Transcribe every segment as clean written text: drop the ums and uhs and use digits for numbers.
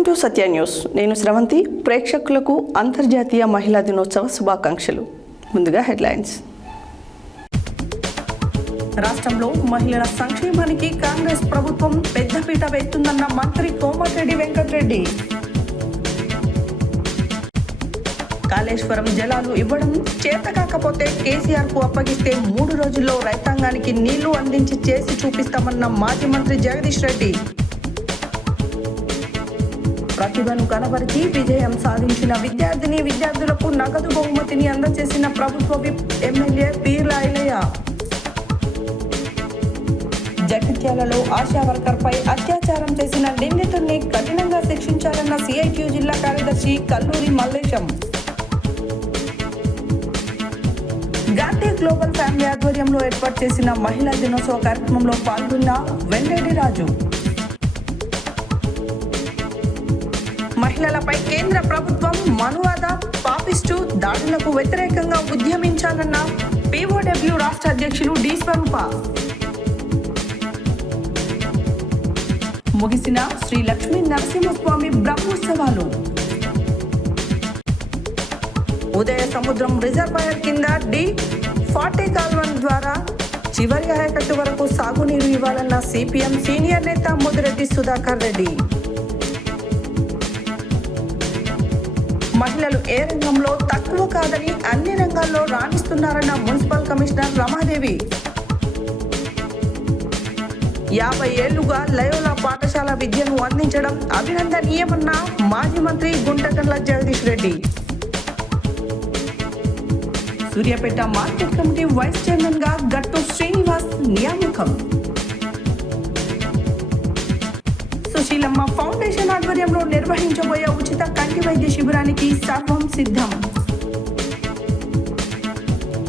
Welcome to Satya news. నేను శ్రవంతి. ప్రేక్షకులకు అంతర్జాతీయ మహిళా దినోత్సవ శుభాకాంక్షలు. ముందుగా హెడ్లైన్స్. రాష్ట్రంలో మహిళల సంక్షేమానికి కాంగ్రెస్ ప్రభుత్వం పెద్దపీట వేస్తుందన్న మంత్రి కోమటిరెడ్డి వెంకటరెడ్డి. కాళేశ్వరం జలాలు ఇవ్వడం చేతకాకపోతే కేసీఆర్ కు అప్పగిస్తే 3 రోజుల్లో రైతాంగానికి నీళ్లు అందించి చేసి చూపిస్తామన్న మాజీ మంత్రి జగదీష్ రెడ్డి. ప్రతిభను కనబరిచి విజయం సాధించిన విద్యార్థులకు నగదు బహుమతిని అందజేసిన ప్రభుత్వ విప్ ఎమ్మెల్యే పీర్ల ఐలయ్య. జగిత్యాలలో ఆశా వర్కర్పై అత్యాచారం చేసిన నిందితుడిని కఠినంగా శిక్షించాలన్న సిఐటియు జిల్లా కార్యదర్శి కల్లూరి మల్లేశం. గాంధీ గ్లోబల్ ఫ్యామిలీ ఆధ్వర్యంలో ఏర్పాటు చేసిన మహిళా దినోత్సవ కార్యక్రమంలో పాల్గొన్న వెంకటరెడ్డి రాజు. మహిళలపై కేంద్ర ప్రభుత్వం మనువాద పాపిస్టు దాడులకు వ్యతిరేకంగా ఉద్యమించాలన్న పిఓడబ్ల్యూ రాష్ట్ర అధ్యక్షులు డి స్వరూప. ముగిసిన శ్రీ లక్ష్మీ నరసింహస్వామి బ్రహ్మోత్సవాలు. ఉదయ సముద్రం రిజర్వాయర్ కింద D40 కాల్వ ద్వారా చివరి ఆయకట్టు వరకు సాగునీరు ఇవ్వాలన్న సిపిఎం సీనియర్ నేత ముదిరెడ్డి సుధాకర్ రెడ్డి. మహిళలు ఏ రంగంలో తక్కువ కాదని అన్ని రంగాల్లో రాణిస్తున్నారన్న మున్సిపల్ కమిషనర్ రమాదేవి. 50 ఏళ్లుగా లయోలా పాఠశాల విద్యను అందించడం అభినందనీయమన్న మాజీ మంత్రి Guntakandla Jagadish Reddy. Suryapet market committee vice chairman గా గట్టు శ్రీనివాస్ నియామకం. సుశీలమ్మ ఫౌండేషన్ ఆధ్వర్యంలో నిర్వహించబోయే ఉచిత కంటి వైద్య శిబిరానికి సర్వం సిద్ధం.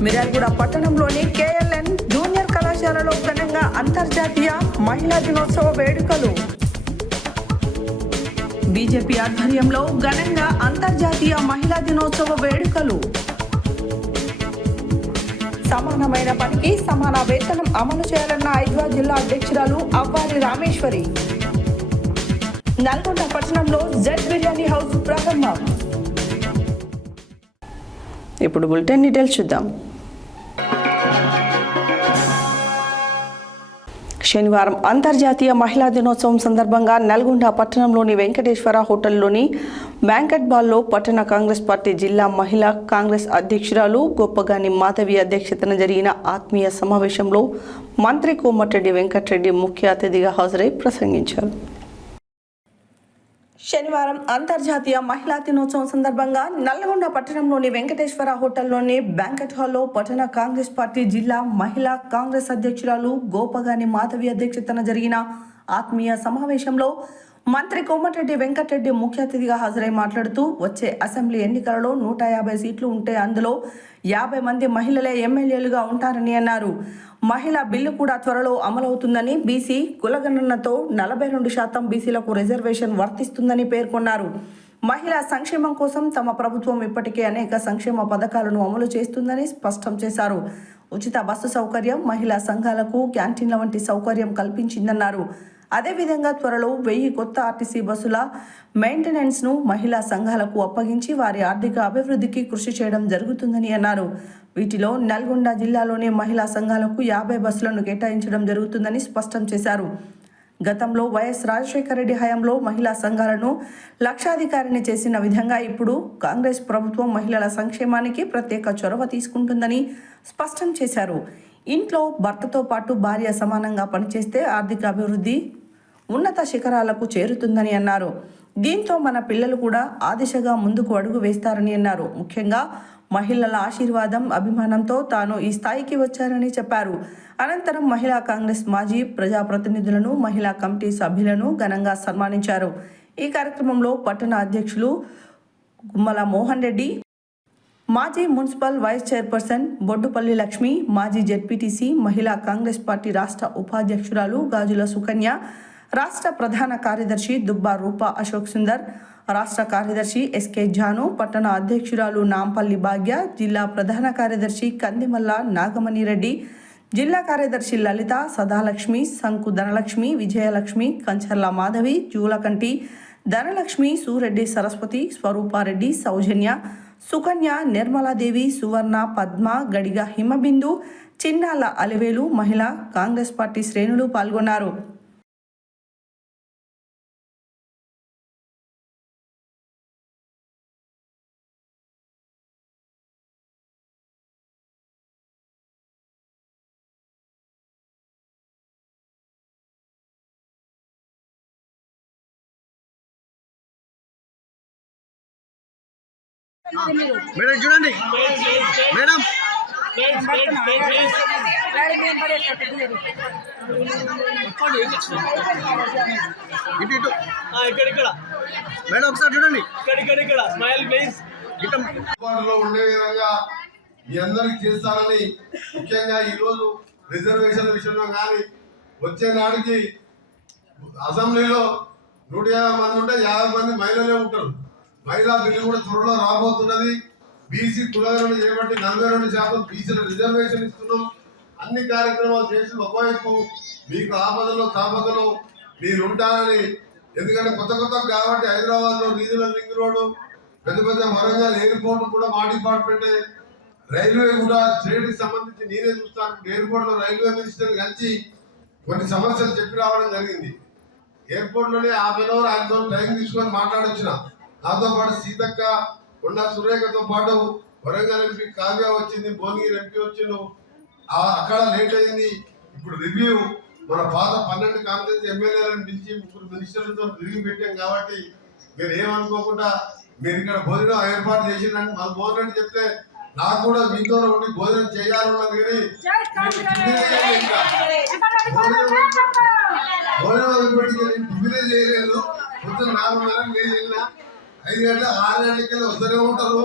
మిర్యాలగూడ పట్టణంలోని KLN జూనియర్ కళాశాలలో ఘనంగా అంతర్జాతీయ మహిళా దినోత్సవ వేడుకలు. బీజేపీ ఆధ్వర్యంలో ఘనంగా అంతర్జాతీయ మహిళా దినోత్సవ వేడుకలు. సమానమైన పనికి సమాన వేతనం అమలు చేయాలన్న ఐద్వా జిల్లా అధ్యక్షురాలు అవ్వారి రామేశ్వరి. నల్గొండ పట్టణంలో జెడ్ బిర్యానీ హౌస్ ప్రారంభం. ఇప్పుడు బులెటిన్ డీటెయిల్స్ చూద్దాం. శనివారం అంతర్జాతీయ మహిళా దినోత్సవం సందర్భంగా నల్గొండ పట్టణంలోని వెంకటేశ్వర హోటల్లోని బ్యాంకెట్ హాల్లో పట్టణ కాంగ్రెస్ పార్టీ జిల్లా మహిళా కాంగ్రెస్ అధ్యక్షురాలు గొప్పగాని మాధవి అధ్యక్షతన జరిగిన ఆత్మీయ సమావేశంలో మంత్రి కోమటిరెడ్డి వెంకటరెడ్డి ముఖ్య అతిథిగా హాజరై ప్రసంగించారు. శనివారం అంతర్జాతీయ మహిళా దినోత్సవం సందర్భంగా నల్గొండ పట్టణంలోని వెంకటేశ్వర హోటల్లోని బ్యాంకెట్ హాల్లో పట్టణ కాంగ్రెస్ పార్టీ జిల్లా మహిళా కాంగ్రెస్ అధ్యక్షురాలు గోపగాని మాధవి అధ్యక్షతన జరిగిన ఆత్మీయ సమావేశంలో మంత్రి కోమటిరెడ్డి వెంకటరెడ్డి ముఖ్య అతిథిగా హాజరై మాట్లాడుతూ వచ్చే అసెంబ్లీ ఎన్నికలలో 150 సీట్లు ఉంటే అందులో 50 మంది మహిళలే ఎమ్మెల్యేలుగా ఉంటారని అన్నారు. మహిళా బిల్లు కూడా త్వరలో అమలవుతుందని, బీసీ కులగణనతో 42% బీసీలకు రిజర్వేషన్ వర్తిస్తుందని పేర్కొన్నారు. మహిళా సంక్షేమం కోసం తమ ప్రభుత్వం ఇప్పటికే అనేక సంక్షేమ పథకాలను అమలు చేస్తుందని స్పష్టం చేశారు. ఉచిత బస్సు సౌకర్యం, మహిళా సంఘాలకు క్యాంటీన్ల వంటి సౌకర్యం కల్పించిందన్నారు. అదేవిధంగా త్వరలో 1000 కొత్త ఆర్టీసీ బస్సుల మెయింటెనెన్స్ను మహిళా సంఘాలకు అప్పగించి వారి ఆర్థిక అభివృద్ధికి కృషి చేయడం జరుగుతుందని అన్నారు. వీటిలో నల్గొండ జిల్లాలోని మహిళా సంఘాలకు 50 బస్సులను కేటాయించడం జరుగుతుందని స్పష్టం చేశారు. గతంలో వైఎస్ రాజశేఖర రెడ్డి హయాంలో మహిళా సంఘాలను లక్షాధికారిని చేసిన విధంగా ఇప్పుడు కాంగ్రెస్ ప్రభుత్వం మహిళల సంక్షేమానికి ప్రత్యేక చొరవ తీసుకుంటుందని స్పష్టం చేశారు. ఇంట్లో భర్తతో పాటు భార్య సమానంగా పనిచేస్తే ఆర్థిక అభివృద్ధి ఉన్నత శిఖరాలకు చేరుతుందని అన్నారు. దీంతో మన పిల్లలు కూడా ఆ దిశగా ముందుకు అడుగు వేస్తారని అన్నారు. ముఖ్యంగా మహిళల ఆశీర్వాదం, అభిమానంతో తాను ఈ స్థాయికి వచ్చారని చెప్పారు. అనంతరం మహిళా కాంగ్రెస్ మాజీ ప్రజాప్రతినిధులను, మహిళా కమిటీ సభ్యులను ఘనంగా సన్మానించారు. ఈ కార్యక్రమంలో పట్టణ అధ్యక్షులు గుమ్మల మోహన్ రెడ్డి, మాజీ municipal vice chairperson Boddupalli Lakshmi, మాజీ జెడ్పీటీసీ, మహిళా కాంగ్రెస్ పార్టీ రాష్ట్ర ఉపాధ్యక్షురాలు గాజుల సుకన్య, రాష్ట్ర ప్రధాన కార్యదర్శి దుబ్బా రూపా అశోక్ సుందర్, రాష్ట్ర కార్యదర్శి ఎస్కే జాను, పట్టణ అధ్యక్షురాలు నాంపల్లి భాగ్య, జిల్లా ప్రధాన కార్యదర్శి కందిమల్ల నాగమణి రెడ్డి, జిల్లా కార్యదర్శి లలిత, సదాలక్ష్మి, సంకు ధనలక్ష్మి, విజయలక్ష్మి, కంచర్ల మాధవి, జూలకంటి, ధనలక్ష్మి, సూరెడ్డి సరస్వతి, స్వరూపారెడ్డి, సౌజన్య, సుకన్య, నిర్మలాదేవి, సువర్ణ, పద్మ, గడిగ హిమబిందు, చిన్నాల అలివేలు మహిళా కాంగ్రెస్ పార్టీ శ్రేణులు పాల్గొన్నారు. మేడం చూడండి మేడం ఇటు ఇటు ఇక్కడ మేడం ఒకసారి చూడండి ఇక్కడ స్మైల్ ప్లీజ్ అందుబాటులో ఉండే విధంగా మీ అందరికి చేస్తారని ముఖ్యంగా ఈరోజు రిజర్వేషన్ విషయంలో కానీ వచ్చే నాటికి అసెంబ్లీలో 150 మంది ఉంటే 50 మంది మహిళలే ఉంటారు. మహిళా బిల్లు కూడా త్వరలో రాబోతున్నది. బీసీ కులగలను చేపట్టి 42% బీసీల రిజర్వేషన్ ఇస్తున్నాం. అన్ని కార్యక్రమాలు చేసి ఒకవైపు మీకు ఆపదలో తాపదలో మీరు ఉంటారని, ఎందుకంటే కొత్త కాబట్టి హైదరాబాద్ లో రీజనల్ లింక్ రోడ్డు, పెద్ద వరంగల్ ఎయిర్పోర్ట్ కూడా మా డిపార్ట్మెంటే, రైల్వే కూడా స్టేట్ కి సంబంధించి నేనే చూస్తాను. ఎయిర్పోర్ట్ లో రైల్వే మినిస్టర్ కలిసి కొన్ని సమస్యలు చెప్పి రావడం జరిగింది. ఎయిర్పోర్ట్ లోనే హాఫ్ ఆయనతో టైం తీసుకొని మాట్లాడొచ్చిన. నాతో పాటు సీతక్క, కొండ సురేఖతో పాటు వరంగల్ ఎంపీ కావ్య వచ్చింది, భువనగిరి ఎంపీ వచ్చిండు. అక్కడ లేట్ అయింది. ఇప్పుడు రివ్యూ మన పాత 12 కాంగ్రెస్ ఎమ్మెల్యేలను పిలిచి 3 మినిస్టర్లతో రివ్యూ పెట్టాం. కాబట్టి మీరు ఏమనుకోకుండా మీరు ఇక్కడ భోజనం ఏర్పాటు చేసిందంటే మన భోజనం చెప్తే నాకు కూడా మీతో ఉండి భోజనం చేయాలన్నది. కానీ టిఫినే చేయలేదు. కొంచెం 4 నెలలు నేను వెళ్ళినా 5 గంటల 6 గంటలకి వస్తూనే ఉంటారు.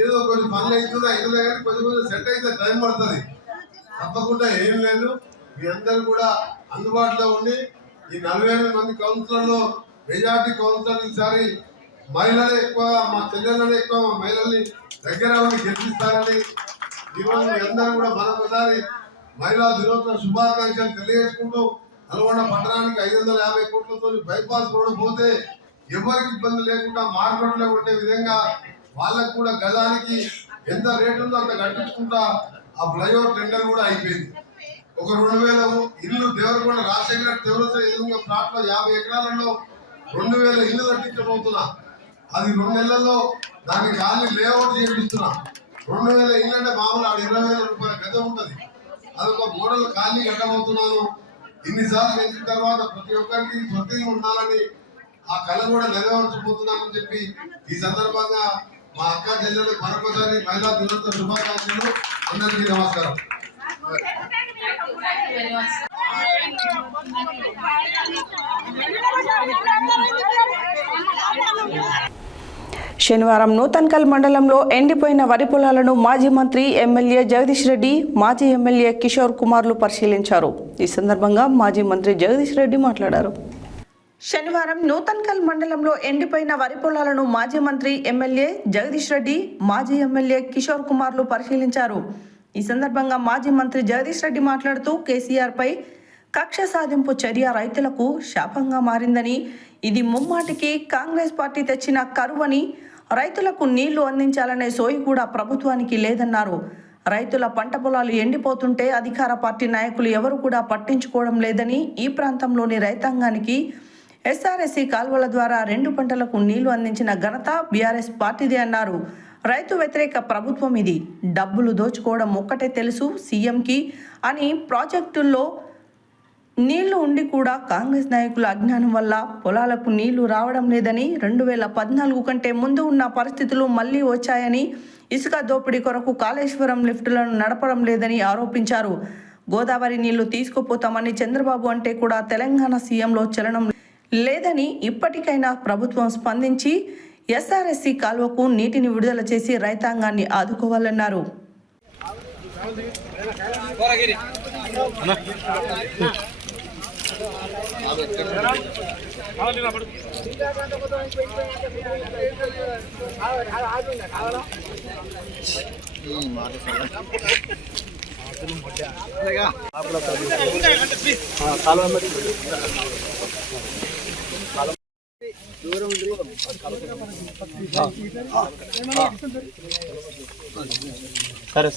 ఏదో కొన్ని పనులు అవుతుందా అవుతుందా కానీ కొంచెం సెట్ అయితే టైం పడుతుంది. తప్పకుండా ఏం లేదు. మీ అందరూ కూడా అందుబాటులో ఉండి ఈ 48 మంది కౌన్సిలర్లో మెజార్టీ కౌన్సిలర్ ఈసారి మహిళలే ఎక్కువ, మా చెల్లెళ్ళనే ఎక్కువ, మా మహిళల్ని దగ్గర ఉండి గెలిపిస్తారని ఈరోజు మీ అందరూ కూడా మరొకసారి మహిళా దినోత్సవ శుభాకాంక్షలు తెలియజేసుకుంటూ, నల్గొండ పట్టణానికి 550 కోట్లతో బైపాస్ రోడ్డు పోతే ఎవరికి ఇబ్బంది లేకుండా మార్కెట్లో ఉండే విధంగా వాళ్ళకు కూడా గదానికి ఎంత రేటు ఉందో అంత కట్టించుకుంటా ఆ ఫ్లైఓవర్ టెండర్ కూడా అయిపోయింది. ఒక 2000 ఇల్లు దేవరకొండ రాజశేఖర దేవరస ఎదురుగా ప్లాట్ లో 50 ఎకరాలలో 2000 ఇల్లు కట్టించబోతున్నా. అది 2 నెలల్లో దానికి గాలి లేఅవుట్ చేపిస్తున్నా. 2000 ఇల్లు అంటే మామూలు 20,000 రూపాయల గజం ఉంటుంది. అదొక మోడల్ ఖాళీ కట్టబోతున్నాను. ఇన్నిసార్లు గెలిచిన తర్వాత ప్రతి ఒక్కరికి స్వతంగా ఉండాలని ఆ కళ కూడా నెరవేర్చబోతున్నానని చెప్పి ఈ సందర్భంగా మా అక్క చెల్లెలకు మరొకసారి మహిళా దినోత్సవ శుభాకాంక్షలు. అందరికీ నమస్కారం. శనివారం నూతన్కల్ మండలంలో ఎండిపోయిన వరి పొలాలను మాజీ మంత్రి ఎమ్మెల్యే జగదీష్ రెడ్డి, మాజీ ఎమ్మెల్యే కిషోర్ కుమార్లు పరిశీలించారు. ఈ సందర్భంగా మాజీ మంత్రి జగదీష్ రెడ్డి మాట్లాడారు. శనివారం నూతన్కల్ మండలంలో ఎండిపోయిన వరి పొలాలను మాజీ మంత్రి ఎమ్మెల్యే జగదీష్ రెడ్డి, మాజీ ఎమ్మెల్యే కిషోర్ కుమార్లు పరిశీలించారు. ఈ సందర్భంగా మాజీ మంత్రి జగదీష్ రెడ్డి మాట్లాడుతూ కేసీఆర్ పై కక్ష సాధింపు చర్య రైతులకు శాపంగా మారిందని, ఇది ముమ్మాటికి కాంగ్రెస్ పార్టీ తెచ్చిన కరువని, రైతులకు నీళ్లు అందించాలనే సోయి కూడా ప్రభుత్వానికి లేదన్నారు. రైతుల పంట పొలాలు ఎండిపోతుంటే అధికార పార్టీ నాయకులు ఎవరు కూడా పట్టించుకోవడం లేదని, ఈ ప్రాంతంలోని రైతాంగానికి ఎస్ఆర్ఎస్సీ కాల్వల ద్వారా 2 పంటలకు నీళ్లు అందించిన ఘనత బీఆర్ఎస్ పార్టీదే అన్నారు. రైతు వ్యతిరేక ప్రభుత్వం ఇది. డబ్బులు దోచుకోవడం ఒక్కటే తెలుసు సీఎంకి అని, ప్రాజెక్టుల్లో నీళ్లు ఉండి కూడా కాంగ్రెస్ నాయకుల అజ్ఞానం వల్ల పొలాలకు నీళ్లు రావడం లేదని, 2014 కంటే ముందు ఉన్న పరిస్థితులు మళ్లీ వచ్చాయని, ఇసుక దోపిడీ కొరకు కాళేశ్వరం లిఫ్టులను నడపడం లేదని ఆరోపించారు. గోదావరి నీళ్లు తీసుకుపోతామని చంద్రబాబు అంటే కూడా తెలంగాణ సీఎంలో చలనం లేదని, ఇప్పటికైనా ప్రభుత్వం స్పందించి ఎస్ఆర్ఎస్సీ కాల్వకు నీటిని విడుదల చేసి రైతాంగాన్ని ఆదుకోవాలన్నారు. దూరం సరే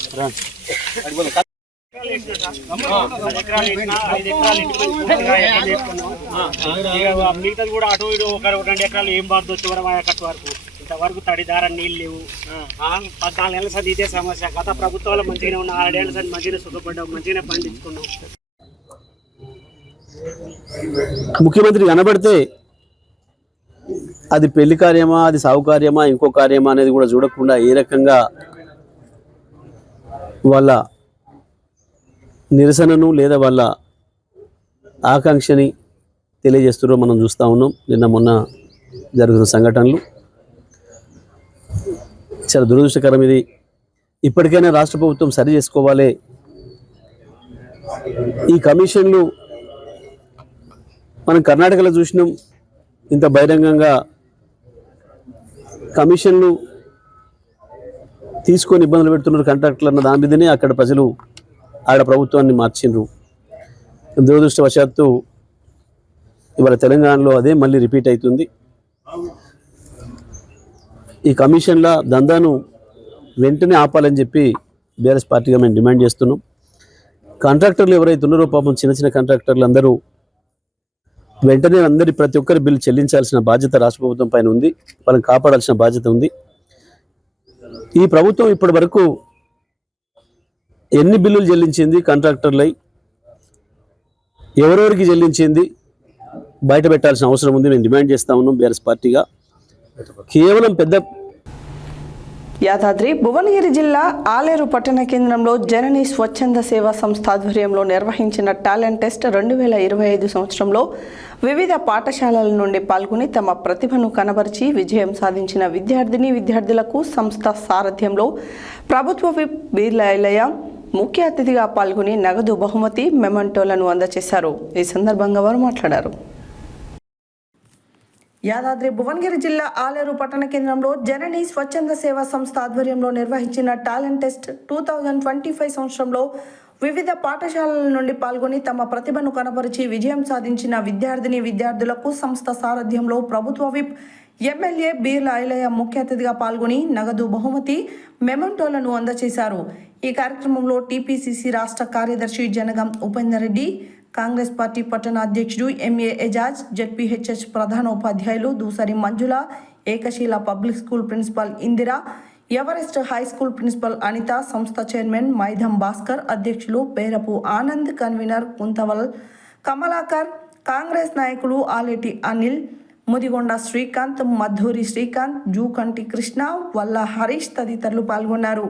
మిగతాది కూడా అటు ఇటు ఒక 2 ఎకరాలు ఏం బాధ వచ్చి కట్ట వరకు ఇంతవరకు తడిదార నీళ్ళు లేవు. 14 ఏళ్ళ సార్ ఇదే సమస్య. గత ప్రభుత్వాలు మంచిగానే ఉన్న 6 ఏళ్ళ సార్ మంచిగానే సుఖపడ్డాం, మంచిగానే పండించుకున్నాం. ముఖ్యమంత్రి కనబడితే అది పెళ్లి కార్యమా, అది సాగు కార్యమా, ఇంకో కార్యమా అనేది కూడా చూడకుండా ఏ రకంగా వాళ్ళ నిరసనను లేదా వాళ్ళ ఆకాంక్షని తెలియజేస్తున్నారో మనం చూస్తూ ఉన్నాం. నిన్న మొన్న జరుగుతున్న సంఘటనలు చాలా దురదృష్టకరం. ఇది ఇప్పటికైనా రాష్ట్ర ప్రభుత్వం సరి చేసుకోవాలి. ఈ కమిషన్లు మనం కర్ణాటకలో చూసినాం, ఇంత బహిరంగంగా కమిషన్లు తీసుకొని ఇబ్బందులు పెడుతున్నారు కాంట్రాక్టర్లు అన్న దాని మీదనే అక్కడ ప్రజలు ఆడ ప్రభుత్వాన్ని మార్చిండ్రు. దురదృష్టవశాత్తు ఇవాళ తెలంగాణలో అదే మళ్ళీ రిపీట్ అవుతుంది. ఈ కమిషన్ల దందాను వెంటనే ఆపాలని చెప్పి బీఆర్ఎస్ పార్టీగా మేము డిమాండ్ చేస్తున్నాం. కాంట్రాక్టర్లు ఎవరైతే ఉన్నారో పాపం చిన్న చిన్న కాంట్రాక్టర్లు అందరూ వెంటనే ప్రతి ఒక్కరి బిల్లు చెల్లించాల్సిన బాధ్యత రాష్ట్ర ప్రభుత్వం పైన ఉంది. వాళ్ళని కాపాడాల్సిన బాధ్యత ఉంది. ఈ ప్రభుత్వం ఇప్పటి వరకు ఎన్ని బిల్లులు చెల్లించింది, కాంట్రాక్టర్లై ఎవరెవరికి చెల్లించింది బయట పెట్టాల్సిన అవసరం ఉంది. మేము డిమాండ్ చేస్తా ఉన్నాం బీఆర్ఎస్ పార్టీగా. కేవలం పెద్ద యాదాద్రి భువనగిరి జిల్లా ఆలేరు పట్టణ కేంద్రంలో జనని స్వచ్ఛంద సేవా సంస్థ ఆధ్వర్యంలో నిర్వహించిన టాలెంట్ టెస్ట్ 2025 సంవత్సరంలో వివిధ పాఠశాలల నుండి పాల్గొని తమ ప్రతిభను కనబరిచి విజయం సాధించిన విద్యార్థులకు సంస్థ సారథ్యంలో ప్రభుత్వ విప్ బీర్లయ్య ముఖ్య అతిథిగా పాల్గొని నగదు బహుమతి మెమంటోలను అందజేశారు. ఈ సందర్భంగా వారు మాట్లాడారు. యాదాద్రి భువనగిరి జిల్లా ఆలేరు పట్టణ కేంద్రంలో జనని స్వచ్ఛంద సేవా సంస్థ ఆధ్వర్యంలో నిర్వహించిన టాలెంట్ టెస్ట్ 2025 సంవత్సరంలో వివిధ పాఠశాలల నుండి పాల్గొని తమ ప్రతిభను కనబరిచి విజయం సాధించిన విద్యార్థులకు సంస్థ సారథ్యంలో ప్రభుత్వ విప్ ఎమ్మెల్యే బీర్ల ఐలయ్య ముఖ్య అతిథిగా పాల్గొని నగదు బహుమతి మెమంటోలను అందజేశారు. ఈ కార్యక్రమంలో టీపీసీసీ రాష్ట్ర కార్యదర్శి జనగం ఉపేందర్ రెడ్డి, కాంగ్రెస్ పార్టీ పట్టణ అధ్యక్షుడు ఎంఏ ఎజాజ్, జెడ్పీహెచ్ఎస్ ప్రధానోపాధ్యాయులు Dusari Manjula, Ekashila public school principal Indira, Everest high school principal Anitha, సంస్థ చైర్మన్ మైధం భాస్కర్, అధ్యక్షులు పేరపు ఆనంద్, కన్వీనర్ కుంతవల్ కమలాకర్, కాంగ్రెస్ నాయకులు ఆలేటి అనిల్, ముదిగొండ శ్రీకాంత్, మధూరి శ్రీకాంత్, జూకంటి కృష్ణ, వల్ల హరీష్ తదితరులు పాల్గొన్నారు.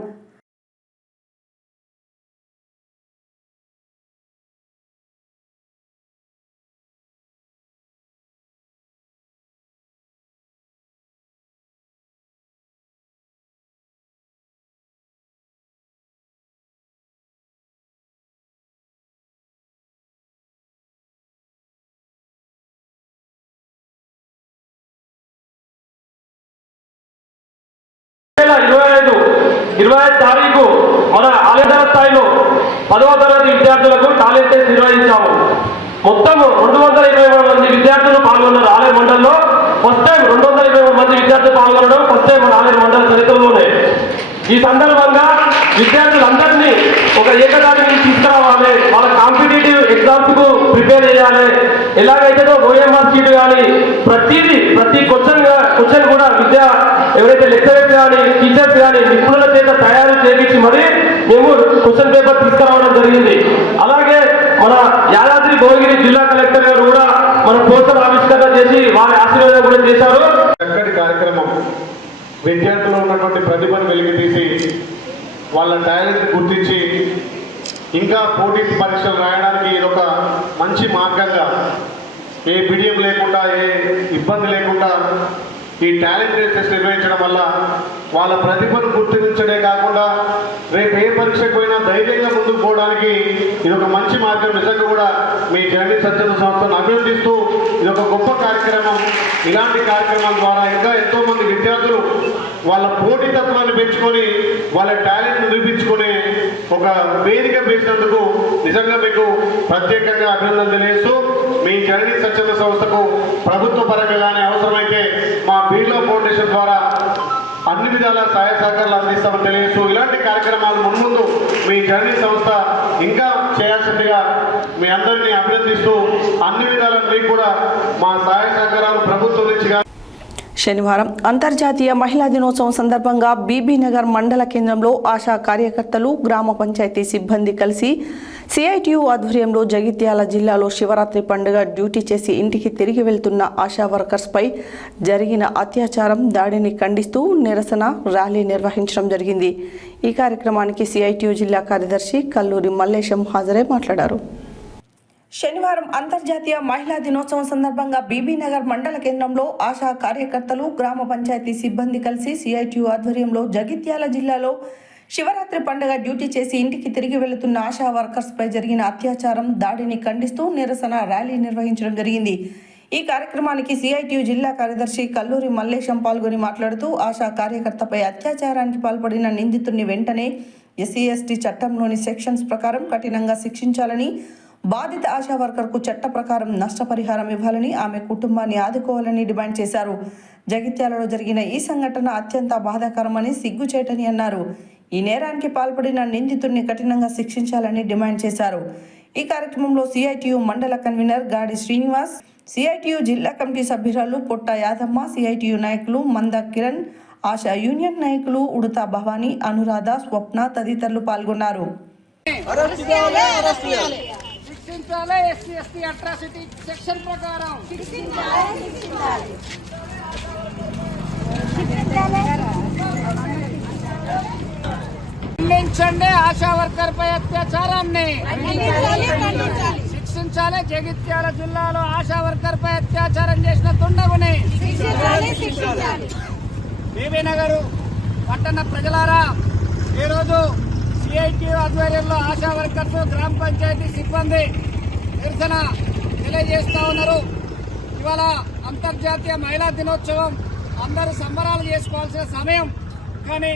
తారీఖు మన ఆలయ స్థాయిలో 10వ తరగతి విద్యార్థులకు టాలెంట్ టెస్ట్ నిర్వహించాము. మొత్తం 223 మంది విద్యార్థులు పాల్గొన్నారు. ఆలయ మండలంలో ఫస్ట్ టైం 223 మంది విద్యార్థులు పాల్గొనడం ఫస్ట్ టైం మన ఆలయ మండల చరిత్రలోనే. ఈ సందర్భంగా విద్యార్థులందరినీ ఒక ఏకదాటికి తీసుకురావాలి. వాళ్ళ కాంపిటేటివ్ ఎగ్జామ్స్ కు ప్రిపేర్ చేయాలి. ఎలాగైతే ఓఎంఆర్ షీట్ కానీ ప్రతి క్వశ్చన్ కూడా ఎవరైతే లెక్చరర్స్ కానీ టీచర్స్ కానీ నిపుణుల చేత తయారు చేయించి మరి మేము క్వశ్చన్ పేపర్ తీసుకురావడం జరిగింది. అలాగే మన యాదాద్రి భువనగిరి జిల్లా కలెక్టర్ గారు కూడా మన పోస్టర్ ఆవిష్కరణ చేసి వారి ఆశీర్వాదం కూడా చేశారు. చక్కటి కార్యక్రమం. విద్యార్థులు ఉన్నటువంటి ప్రతిభను వెలికి తీసి వాళ్ళ టాలెంట్ గుర్తించి ఇంకా పోటీ పరీక్షలు రాయడానికి ఇదొక మంచి మార్గంగా, ఏ బిడియం లేకుండా ఏ ఇబ్బంది లేకుండా ఈ టాలెంట్ టెస్ట్ నిర్వహించడం వల్ల వాళ్ళ ప్రతిభను గుర్తించడే కాకుండా రేపు ఏ పరీక్షకు పోయినా ధైర్యంగా ముందుకు పోవడానికి ఇది ఒక మంచి మార్గం. నిజంగా కూడా మీ జర్నీ స్వచ్ఛంద సంస్థను అభినందిస్తూ ఇది ఒక గొప్ప కార్యక్రమం. ఇలాంటి కార్యక్రమాల ద్వారా ఇంకా ఎంతోమంది విద్యార్థులు వాళ్ళ పోటీతత్వాన్ని పెంచుకొని వాళ్ళ టాలెంట్ నిరూపించుకునే ఒక వేదిక వేసినందుకు నిజంగా మీకు ప్రత్యేకంగా అభినందనలు తెలియజేస్తూ మీ జననీ స్వచ్ఛంద సంస్థకు ప్రభుత్వ పరంగానే అవసరమైతే మా బిర్లా ఫౌండేషన్ ద్వారా అన్ని విధాల సహాయ సహకారాలు అందిస్తామని తెలియజేస్తూ ఇలాంటి కార్యక్రమాలు మున్ముందు మీ జననీ సంస్థ ఇంకా చేయాల్సిందిగా మీ అందరినీ అభినందిస్తూ అన్ని విధాల మీకు కూడా మా సహాయ సహకారాలు ప్రభుత్వం నుంచి శనివారం అంతర్జాతీయ మహిళా దినోత్సవం సందర్భంగా బీబీనగర్ మండల కేంద్రంలో ఆశా కార్యకర్తలు గ్రామ పంచాయతీ సిబ్బంది కలిసి సిఐటియు ఆధ్వర్యంలో జగిత్యాల జిల్లాలో శివరాత్రి పండుగ డ్యూటీ చేసి ఇంటికి తిరిగి వెళ్తున్న ఆశా వర్కర్స్పై జరిగిన అత్యాచారం దాడిని ఖండిస్తూ నిరసన ర్యాలీ నిర్వహించడం జరిగింది. ఈ కార్యక్రమానికి సిఐటియు జిల్లా కార్యదర్శి కల్లూరి మల్లేశం హాజరై మాట్లాడారు. శనివారం అంతర్జాతీయ మహిళా దినోత్సవం సందర్భంగా బీబీనగర్ మండల కేంద్రంలో ఆశా కార్యకర్తలు గ్రామ పంచాయతీ సిబ్బంది కలిసి సిఐటియు ఆధ్వర్యంలో జగిత్యాల జిల్లాలో శివరాత్రి పండుగ డ్యూటీ చేసి ఇంటికి తిరిగి వెళుతున్న ఆశా వర్కర్స్పై జరిగిన అత్యాచారం దాడిని ఖండిస్తూ నిరసన ర్యాలీ నిర్వహించడం జరిగింది. ఈ కార్యక్రమానికి సిఐటియు జిల్లా కార్యదర్శి కల్లూరి మల్లేశం పాల్గొని మాట్లాడుతూ ఆశా కార్యకర్తపై అత్యాచారానికి పాల్పడిన నిందితుడిని వెంటనే ఎస్సీ/ఎస్టీ చట్టంలోని సెక్షన్స్ ప్రకారం కఠినంగా శిక్షించాలని, బాధిత ఆశా వర్కర్కు చట్ట ప్రకారం నష్టపరిహారం ఇవ్వాలని, ఆమె కుటుంబాన్ని ఆదుకోవాలని డిమాండ్ చేశారు. జగిత్యాలలో జరిగిన ఈ సంఘటన అత్యంత బాధాకరమని, సిగ్గుచేటని అన్నారు. ఈ నేరానికి పాల్పడిన నిందితుడిని కఠినంగా శిక్షించాలని డిమాండ్ చేశారు. ఈ కార్యక్రమంలో సిఐటియు మండల కన్వీనర్ గాడి శ్రీనివాస్, సిఐటియు జిల్లా కమిటీ సభ్యురాలు పొట్ట యాదమ్మ, సిఐటియు నాయకులు మంద కిరణ్, ఆశా యూనియన్ నాయకులు ఉడతా భవానీ, అనురాధ, స్వప్న తదితరులు పాల్గొన్నారు. ఎస్సీ/ఎస్టీ అట్రాసిటీ సెక్షన్ ప్రకారం ఖండించండి. ఆశా వర్కర్ పై అత్యాచారాన్ని శిక్షించాలి. జగిత్యాల జిల్లాలో ఆశా వర్కర్ పై అత్యాచారం చేసిన దుండగుని బీబీనగర్ పట్టణ ప్రజలారా, ఈరోజు సిఐటియు ఆధ్వర్యంలో ఆశా వర్కర్స్ గ్రామ పంచాయతీ సిబ్బంది నిరసన తెలియజేస్తా ఉన్నారు. ఇవాళ అంతర్జాతీయ మహిళా దినోత్సవం, అందరూ సంబరాలు చేసుకోవాల్సిన సమయం. కానీ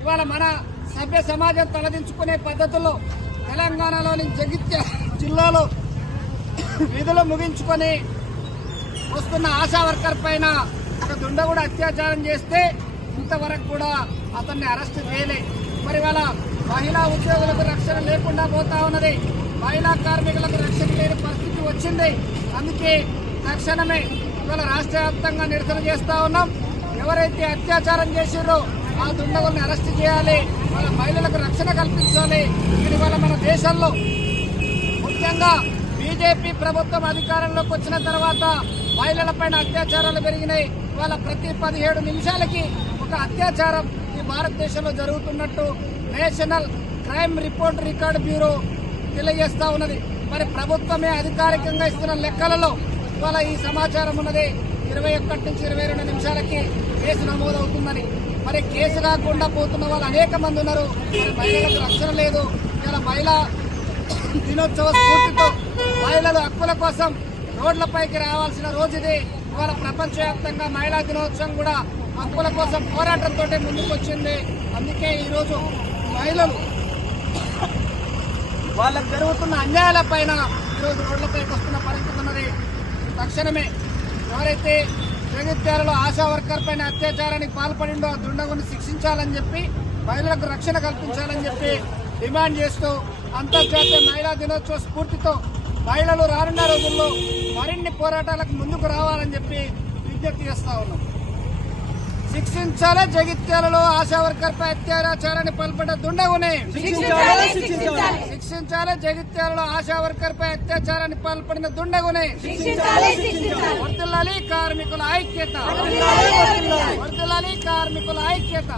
ఇవాళ మన సభ్య సమాజం తలదించుకునే పద్ధతుల్లో తెలంగాణలోని జగిత్యాల జిల్లాలో విధులు ముగించుకొని వస్తున్న ఆశా వర్కర్ పైన ఒక దుండగుడు అత్యాచారం చేస్తే ఇంతవరకు కూడా అతన్ని అరెస్ట్ చేయలే. మరి వాళ్ళ మహిళా ఉద్యోగులకు రక్షణ లేకుండా పోతా ఉన్నది. మహిళా కార్మికులకు రక్షణ లేని పరిస్థితి వచ్చింది. అందుకే తక్షణమే ఇవాళ రాష్ట్ర వ్యాప్తంగా నిరసన చేస్తా ఉన్నాం. ఎవరైతే అత్యాచారం చేసిరో ఆ దుండగుల్ని అరెస్ట్ చేయాలి, వాళ్ళ మహిళలకు రక్షణ కల్పించాలి. ఇది వల్ల మన దేశంలో ముఖ్యంగా బీజేపీ ప్రభుత్వం అధికారంలోకి వచ్చిన తర్వాత మహిళలపైన అత్యాచారాలు పెరిగినాయి. ఇవాళ ప్రతి 17 నిమిషాలకి ఒక అత్యాచారం ఈ భారతదేశంలో జరుగుతున్నట్టు national crime report record bureau తెలియజేస్తా ఉన్నది. మరి ప్రభుత్వమే అధికారికంగా ఇస్తున్న లెక్కలలో ఇవాళ ఈ సమాచారం ఉన్నది. 21 నుంచి 22 నిమిషాలకి కేసు నమోదవుతుందని. మరి కేసు కాకుండా పోతున్న వాళ్ళు అనేక మంది ఉన్నారు. మరి మహిళలకు రక్షణ లేదు. ఇలా మహిళా దినోత్సవ స్ఫూర్తితో మహిళల హక్కుల కోసం రోడ్లపైకి రావాల్సిన రోజు ఇది. ఇవాళ ప్రపంచవ్యాప్తంగా మహిళా దినోత్సవం కూడా హక్కుల కోసం పోరాటంతో ముందుకొచ్చింది. అందుకే ఈరోజు మహిళలు వాళ్ళకు జరుగుతున్న అన్యాయాల పైన ఈరోజు రోడ్లపైకి వస్తున్న పరిస్థితి ఉన్నది. తక్షణమే ఎవరైతే జగిత్యాలలో ఆశా వర్కర్ పైన అత్యాచారానికి పాల్పడిండో ఆ దుండగుని శిక్షించాలని చెప్పి, మహిళలకు రక్షణ కల్పించాలని చెప్పి డిమాండ్ చేస్తూ అంతర్జాతీయ మహిళా దినోత్సవ స్ఫూర్తితో మహిళలు రానున్న రోజుల్లో మరిన్ని పోరాటాలకు ముందుకు రావాలని చెప్పి విజ్ఞప్తి చేస్తా ఉన్నాం. శిక్షించాలి. జగిత్యాలలో ఆశా వర్కర్ పై అత్యాచారాన్ని పాల్పడ్డ దుండగుని శిక్షించాలి. జగిత్యాలలో ఆశా వర్కర్ పై అత్యాచారాన్ని పాల్పడిన దుండగుని వర్ధిల్లాలి. కార్మికుల ఐక్యత, వర్ధిల్లాలి. కార్మికుల ఐక్యత.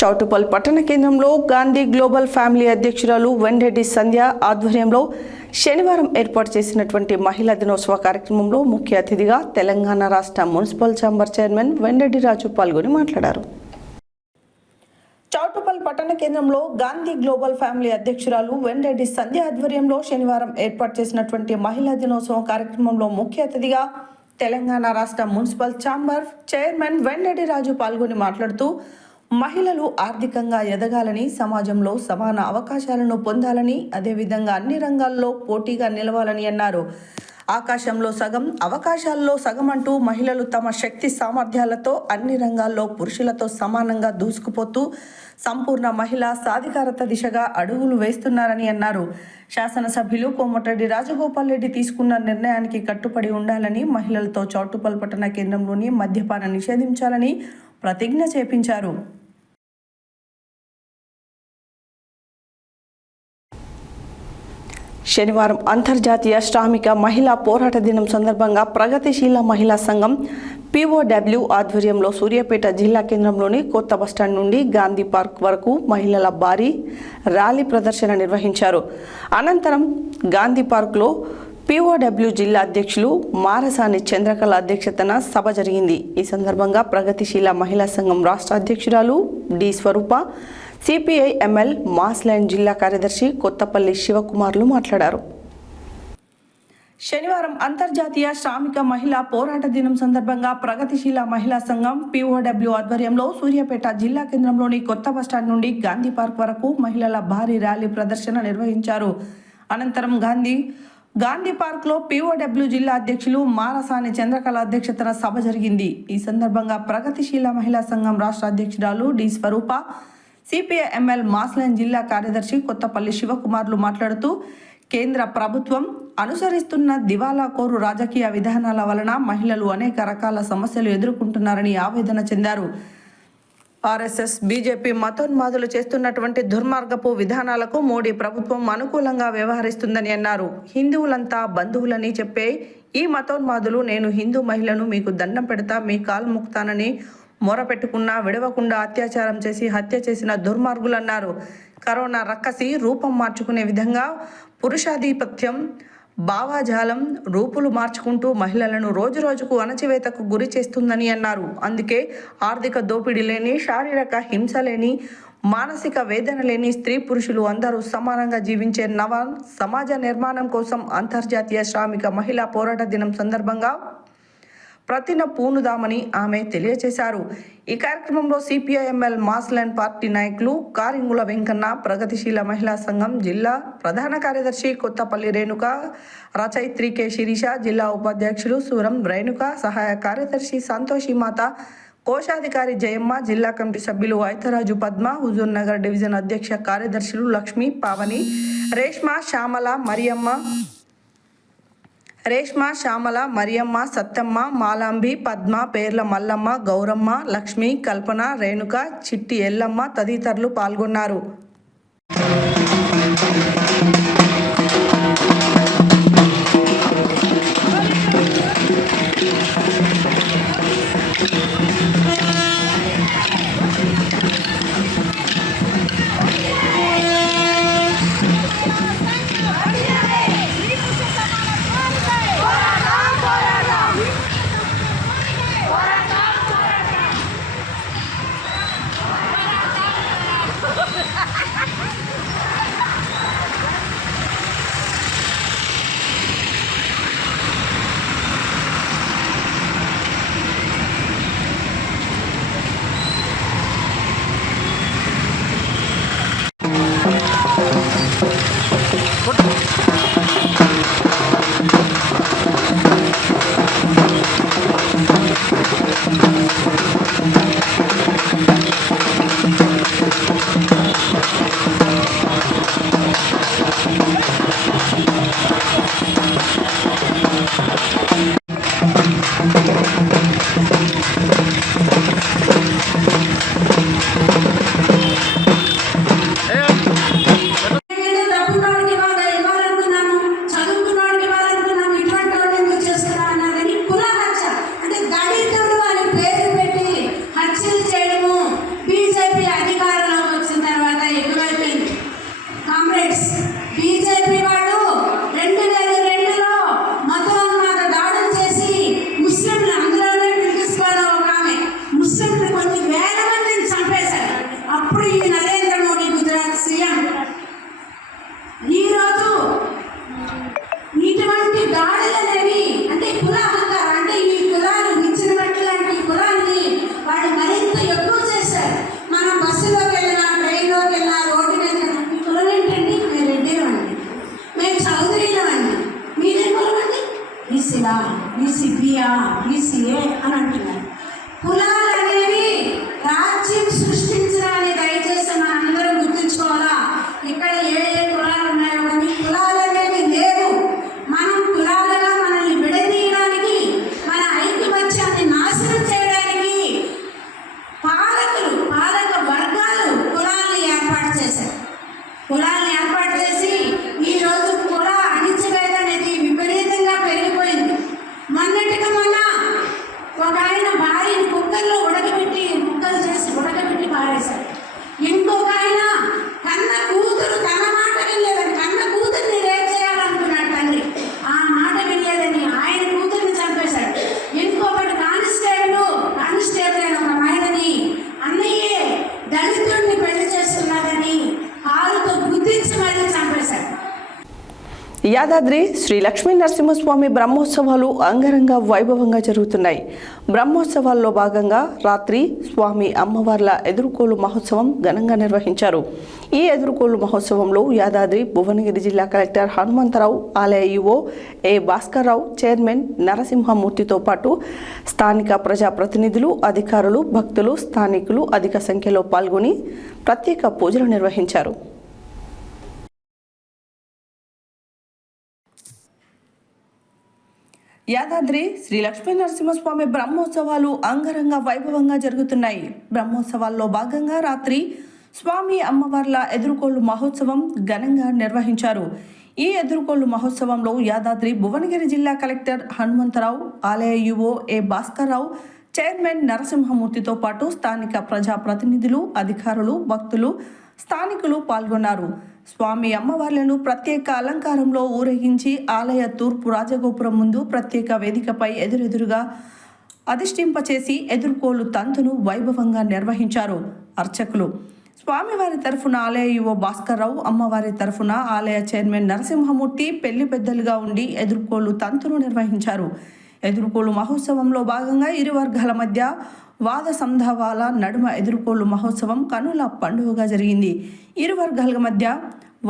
చౌటుపల్ పట్టణ కేంద్రంలో గాంధీ గ్లోబల్ ఫ్యామిలీ అధ్యక్షురాలు వెంరెడ్డి సంధ్య ఆధ్వర్యంలో శనివారం ఏర్పాటు చేసినటువంటి మహిళా దినోత్సవ కార్యక్రమంలో ముఖ్య అతిథిగా తెలంగాణ రాష్ట్ర మున్సిపల్ ఛాంబర్ చైర్మన్ వెంరెడ్డి రాజు పాల్గొని మాట్లాడారు. చౌటుపల్ పట్టణ కేంద్రంలో గాంధీ గ్లోబల్ ఫ్యామిలీ అధ్యక్షురాలు వెంరెడ్డి సంధ్య ఆధ్వర్యంలో శనివారం ఏర్పాటు చేసినటువంటి మహిళా దినోత్సవం కార్యక్రమంలో ముఖ్య అతిథిగా తెలంగాణ రాష్ట్ర మున్సిపల్ ఛాంబర్ చైర్మన్ వెన్నెడి రాజు పాల్గొని మాట్లాడుతూ మహిళలు ఆర్థికంగా ఎదగాలని, సమాజంలో సమాన అవకాశాలను పొందాలని, అదేవిధంగా అన్ని రంగాల్లో పోటీగా నిలవాలని అన్నారు. ఆకాశంలో సగం, అవకాశాల్లో సగం అంటూ మహిళలు తమ శక్తి సామర్థ్యాలతో అన్ని రంగాల్లో పురుషులతో సమానంగా దూసుకుపోతూ సంపూర్ణ మహిళా సాధికారత దిశగా అడుగులు వేస్తున్నారని అన్నారు. శాసనసభ్యులు కోమటిరెడ్డి రాజగోపాల్ రెడ్డి తీసుకున్న నిర్ణయానికి కట్టుబడి ఉండాలని, మహిళలతో చౌటుప్పల్ పట్టణ కేంద్రంలోని మద్యపాన నిషేధించాలని ప్రతిజ్ఞ చేపించారు. శనివారం అంతర్జాతీయ శ్రామిక మహిళా పోరాట దినం సందర్భంగా ప్రగతిశీల మహిళా సంఘం POW ఆధ్వర్యంలో సూర్యాపేట జిల్లా కేంద్రంలోని కొత్త బస్టాండ్ నుండి గాంధీ పార్క్ వరకు మహిళల భారీ ర్యాలీ ప్రదర్శన నిర్వహించారు. అనంతరం గాంధీ పార్క్లో POW జిల్లా అధ్యక్షులు మారసాని చంద్రకళ అధ్యక్షతన సభ జరిగింది. ఈ సందర్భంగా ప్రగతిశీల మహిళా సంఘం రాష్ట్ర అధ్యక్షురాలు డి స్వరూప, CPI ML మాస్లైన్ జిల్లా కార్యదర్శి కొత్తపల్లి శివకుమార్లు మాట్లాడారు. శనివారం అంతర్జాతీయ శ్రామిక మహిళా పోరాట దినం సందర్భంగా ప్రగతిశీల మహిళా సంఘం POW ఆధ్వర్యంలో సూర్యాపేట జిల్లా కేంద్రంలోని కొత్త బస్టాండ్ నుండి గాంధీ పార్క్ వరకు మహిళల భారీ ర్యాలీ ప్రదర్శన నిర్వహించారు. అనంతరం గాంధీ పార్క్లో POW జిల్లా అధ్యక్షులు మారసాని చంద్రకళ అధ్యక్షతన సభ జరిగింది. ఈ సందర్భంగా ప్రగతిశీల మహిళా సంఘం రాష్ట్ర అధ్యక్షురాలు డి స్వరూప, CPI ML మాస్లైన్ జిల్లా కార్యదర్శి కొత్తపల్లి శివకుమార్లు మాట్లాడుతూ కేంద్ర ప్రభుత్వం అనుసరిస్తున్న దివాలా కోరు రాజకీయ విధానాల వలన మహిళలు అనేక రకాల సమస్యలు ఎదుర్కొంటున్నారని ఆవేదన చెందారు. RSS, BJP మతోన్మాదులు చేస్తున్నటువంటి దుర్మార్గపు విధానాలకు మోడీ ప్రభుత్వం అనుకూలంగా వ్యవహరిస్తుందని అన్నారు. హిందువులంతా బంధువులని చెప్పే ఈ మతోన్మాదులు నేను హిందూ మహిళను మీకు దండం పెడతా, మీ కాలు ముక్తానని మొరపెట్టుకున్నా విడవకుండా అత్యాచారం చేసి హత్య చేసిన దుర్మార్గులన్నారు. కరోనా రక్కసి రూపం మార్చుకునే విధంగా పురుషాధిపత్యం భావాజాలం రూపులు మార్చుకుంటూ మహిళలను రోజురోజుకు అణచివేతకు గురి చేస్తుందని అన్నారు. అందుకే ఆర్థిక దోపిడీ లేని, శారీరక హింస లేని, మానసిక వేదన లేని స్త్రీ పురుషులు అందరూ సమానంగా జీవించే నవ సమాజ నిర్మాణం కోసం అంతర్జాతీయ శ్రామిక మహిళా పోరాట దినం సందర్భంగా ప్రతిన పూనుదామని ఆమె తెలియజేశారు. ఈ కార్యక్రమంలో CPI ML మాస్లైన్ పార్టీ నాయకులు కారింగుల వెంకన్న, ప్రగతిశీల మహిళా సంఘం జిల్లా ప్రధాన కార్యదర్శి కొత్తపల్లి రేణుక, రచయిత్రి K శిరీష, జిల్లా ఉపాధ్యక్షులు సూరం రేణుక, సహాయ కార్యదర్శి సంతోషి మాత, కోశాధికారి జయమ్మ, జిల్లా కమిటీ సభ్యులు ఐతరాజు పద్మ, హుజూర్ నగర్ డివిజన్ అధ్యక్ష కార్యదర్శులు లక్ష్మి, పావని, రేష్మ, శ్యామల, మరియమ్మ, సత్తమ్మ, మాలాంబి, పద్మ, పేర్ల మల్లమ్మ, గౌరమ్మ, లక్ష్మి, కల్పన, రేణుక, చిట్టి ఎల్లమ్మ తదితరులు పాల్గొన్నారు. బీసీఏ అని అంటున్నారు. కులాలు అనేవి రాజ్యం సృష్టించడాన్ని దయచేసి మన అందరం గుర్తుంచుకోవాలా. ఇక్కడ ఏ కులాలు ఉన్నాయో కానీ కులాలు అనేవి లేవు. మనం కులాలుగా మనల్ని విడదీయడానికి, మన ఐకమత్యాన్ని నాశనం చేయడానికి పాలక వర్గాలు కులాలను ఏర్పాటు చేశారు. కులాలను ఏర్పాటు చేసి ఈరోజు కుల అణిచివేత అనేది విపరీతంగా పెరిగిపోయింది. మొన్నటికి మొన్న ఒక ఆయన భార్యని కుక్కర్లో ముక్కలు చేసి ఉడకబెట్టి పారేశారు. ఇంకొక ఆయన కన్న కూతురు తన మాట వినలేదని, కన్న కూతుర్ని రేప్ చేయాలనుకున్నాడు తండ్రి, ఆ మాట వినలేదని ఆయన కూతుర్ని చంపేశాడు. ఇంకొకటి కానిస్టేబుల్ అయిన ఒక మహిళని అన్నయ్యే దళితుడిని పెళ్లి చేస్తున్నాడని కాలుతో గుర్తించి మళ్ళీ చంపేశాడు. యాదాద్రి శ్రీ లక్ష్మీ నరసింహస్వామి బ్రహ్మోత్సవాలు అంగరంగ వైభవంగా జరుగుతున్నాయి. బ్రహ్మోత్సవాల్లో భాగంగా రాత్రి స్వామి అమ్మవార్ల ఎదుర్కోలు మహోత్సవం ఘనంగా నిర్వహించారు. ఈ ఎదుర్కోలు మహోత్సవంలో యాదాద్రి భువనగిరి జిల్లా కలెక్టర్ హనుమంతరావు, ఆలయ ఈవో ఏ భాస్కర్రావు, చైర్మన్ నరసింహమూర్తితో పాటు స్థానిక ప్రజాప్రతినిధులు, అధికారులు, భక్తులు, స్థానికులు అధిక సంఖ్యలో పాల్గొని ప్రత్యేక పూజలు నిర్వహించారు. యాదాద్రి శ్రీ లక్ష్మీ నరసింహస్వామి బ్రహ్మోత్సవాలు అంగరంగ వైభవంగా జరుగుతున్నాయి. బ్రహ్మోత్సవాల్లో భాగంగా రాత్రి స్వామి అమ్మవార్ల ఎదుర్కోలు మహోత్సవం ఘనంగా నిర్వహించారు. ఈ ఎదుర్కోలు మహోత్సవంలో యాదాద్రి భువనగిరి జిల్లా కలెక్టర్ హనుమంతరావు, ఆలయ ఈవో ఏ భాస్కర్రావు, చైర్మన్ నరసింహమూర్తితో పాటు స్థానిక ప్రజాప్రతినిధులు, అధికారులు, భక్తులు, స్థానికులు పాల్గొన్నారు. స్వామి అమ్మవార్లను ప్రత్యేక అలంకారంలో ఊరేగించి ఆలయ తూర్పు రాజగోపురం ముందు ప్రత్యేక వేదికపై ఎదురెదురుగా అధిష్ఠింపచేసి ఎదుర్కోలు తంతును వైభవంగా నిర్వహించారు అర్చకులు. స్వామివారి తరఫున ఆలయ ఈవో భాస్కర్రావు, అమ్మవారి తరఫున ఆలయ చైర్మన్ నరసింహమూర్తి పెళ్లి పెద్దలుగా ఉండి ఎదుర్కోలు తంతును నిర్వహించారు. ఎదుర్కోలు మహోత్సవంలో భాగంగా ఇరు వర్గాల మధ్య వాద సంధావాల నడుమ ఎదుర్కోలు మహోత్సవం కనుల పండుగగా జరిగింది. ఇరు వర్గాల మధ్య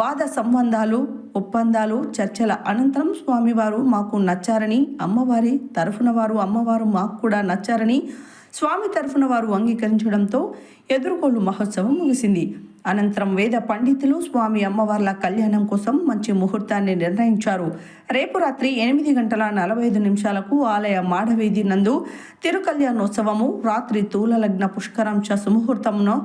వాద సంబంధాలు, ఒప్పందాలు, చర్చల అనంతరం స్వామివారు మాకు నచ్చారని, అమ్మవారి తరఫున అమ్మవారు మాకు కూడా నచ్చారని స్వామి తరఫున వారు అంగీకరించడంతో ఎదుర్కోలు మహోత్సవం ముగిసింది. అనంతరం వేద పండితులు స్వామి అమ్మవార్ల కళ్యాణం కోసం మంచి ముహూర్తాన్ని నిర్ణయించారు. రేపు రాత్రి 8:45 ఆలయ మాడవీధి నందు తిరుకల్యాణోత్సవము, రాత్రి తూలలగ్న పుష్కరాంశ సుముహూర్తమును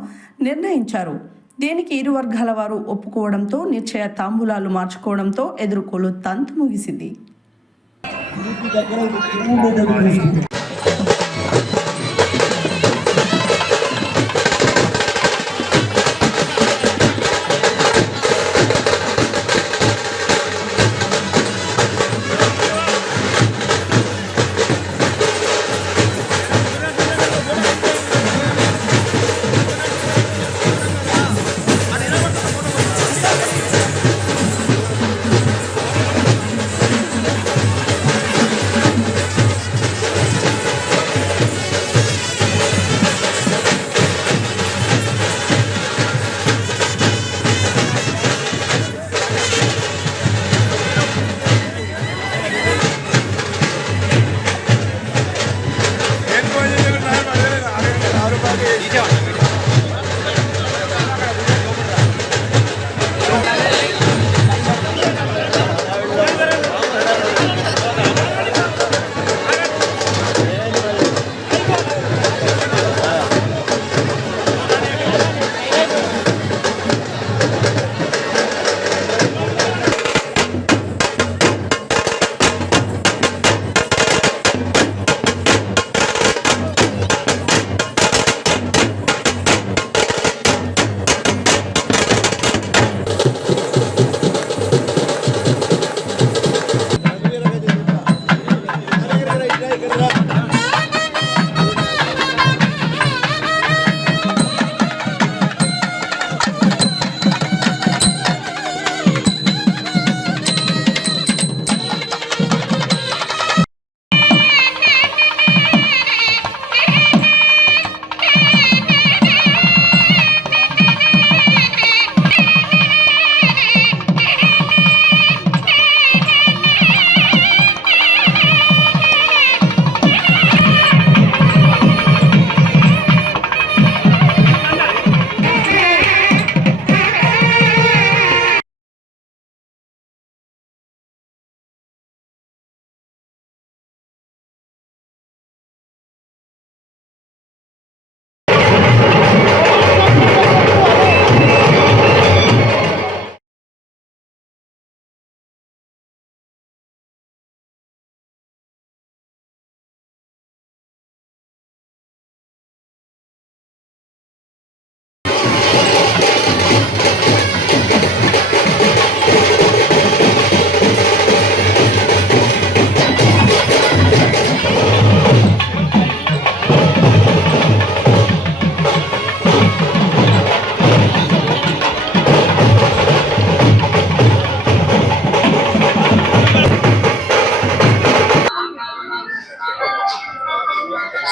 నిర్ణయించారు. దీనికి ఇరు వర్గాల వారు ఒప్పుకోవడంతో నిశ్చయ తాంబూలాలు మార్చుకోవడంతో ఎదుర్కోలు తంతు ముగిసింది.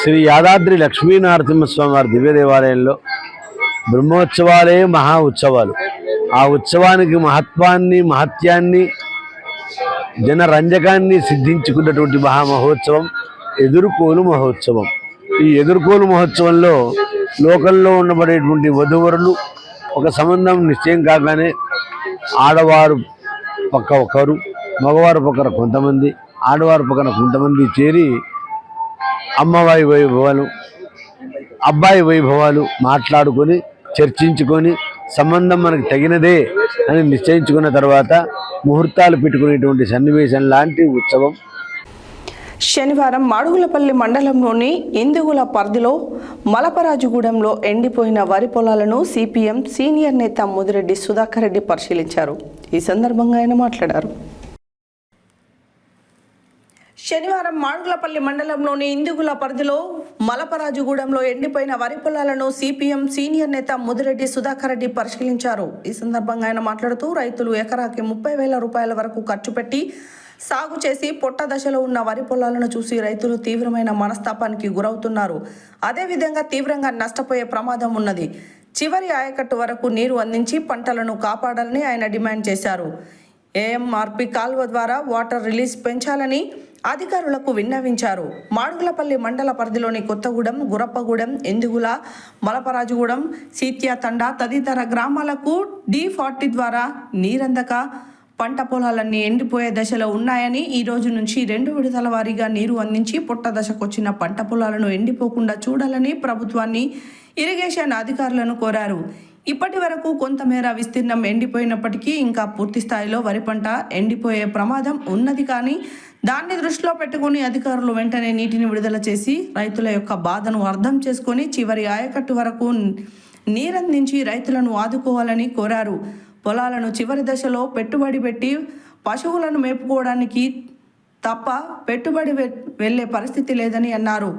శ్రీ యాదాద్రి లక్ష్మీనరసింహస్వామి వారి దివ్య దేవాలయంలో బ్రహ్మోత్సవాలే మహా ఉత్సవాలు. ఆ ఉత్సవానికి మహత్యాన్ని జనరంజకాన్ని సిద్ధించుకున్నటువంటి మహామహోత్సవం ఎదుర్కోలు మహోత్సవం. ఈ ఎదుర్కోలు మహోత్సవంలో లోకంలో ఉండబడేటువంటి వధూవరులు ఒక సంబంధం నిశ్చయం కాగానే ఆడవారు పక్క ఒకరు, మగవారు పక్కన కొంతమంది, ఆడవారు పక్కన కొంతమంది చేరి అమ్మవారి వైభవాలు, అబ్బాయి వైభవాలు మాట్లాడుకొని చర్చించుకొని సంబంధం మనకు తగినదే అని నిశ్చయించుకున్న తర్వాత ముహూర్తాలు పెట్టుకునేటువంటి సన్నివేశం లాంటి ఉత్సవం. శనివారం మాడుగులపల్లి మండలంలోని ఇందుగుల పరిధిలో మలపరాజుగూడెంలో ఎండిపోయిన వరి పొలాలను సిపిఎం సీనియర్ నేత ముదిరెడ్డి సుధాకర్ రెడ్డి పరిశీలించారు. ఈ సందర్భంగా ఆయన మాట్లాడారు. శనివారం మాడుగులపల్లి మండలంలోని ఇందుగుల పరిధిలో మలపరాజుగూడెంలో ఎండిపోయిన వరి పొలాలను సిపిఎం సీనియర్ నేత ముదిరెడ్డి సుధాకర్ రెడ్డి పరిశీలించారు. ఈ సందర్భంగా ఆయన మాట్లాడుతూ రైతులు ఎకరాకి 30,000 రూపాయల వరకు ఖర్చు పెట్టి సాగు చేసి పొట్ట దశలో ఉన్న వరి పొలాలను చూసి రైతులు తీవ్రమైన మనస్తాపానికి గురవుతున్నారు. అదేవిధంగా తీవ్రంగా నష్టపోయే ప్రమాదం ఉన్నది. చివరి ఆయకట్టు వరకు నీరు అందించి పంటలను కాపాడాలని ఆయన డిమాండ్ చేశారు. ఏఎంఆర్పి కాల్వ ద్వారా వాటర్ రిలీజ్ పెంచాలని అధికారులకు విన్నవించారు. మాడుగులపల్లి మండల పరిధిలోని కొత్తగూడెం, గురప్పగూడెం, ఎందుగుల, మలపరాజుగూడెం, సీత్యాతండ తదితర గ్రామాలకు D40 ద్వారా నీరందక పంట పొలాలన్నీ ఎండిపోయే దశలో ఉన్నాయని, ఈ రోజు నుంచి 2 విడతల వారీగా నీరు అందించి పొట్ట దశకొచ్చిన పంట పొలాలను ఎండిపోకుండా చూడాలని ప్రభుత్వాన్ని, ఇరిగేషన్ అధికారులను కోరారు. ఇప్పటి వరకు కొంతమేర విస్తీర్ణం ఎండిపోయినప్పటికీ ఇంకా పూర్తి స్థాయిలో వరి పంట ఎండిపోయే ప్రమాదం ఉన్నది. కానీ దాన్ని దృష్టిలో పెట్టుకుని అధికారులు వెంటనే నీటిని విడుదల చేసి రైతుల యొక్క బాధను అర్థం చేసుకొని చివరి ఆయకట్టు వరకు నీరందించి రైతులను ఆదుకోవాలని కోరారు. పొలాలను చివరి దశలో పెట్టుబడి పెట్టి పశువులను మేపుకోవడానికి తప్ప పెట్టుబడి వెళ్లే పరిస్థితి లేదని అన్నారు.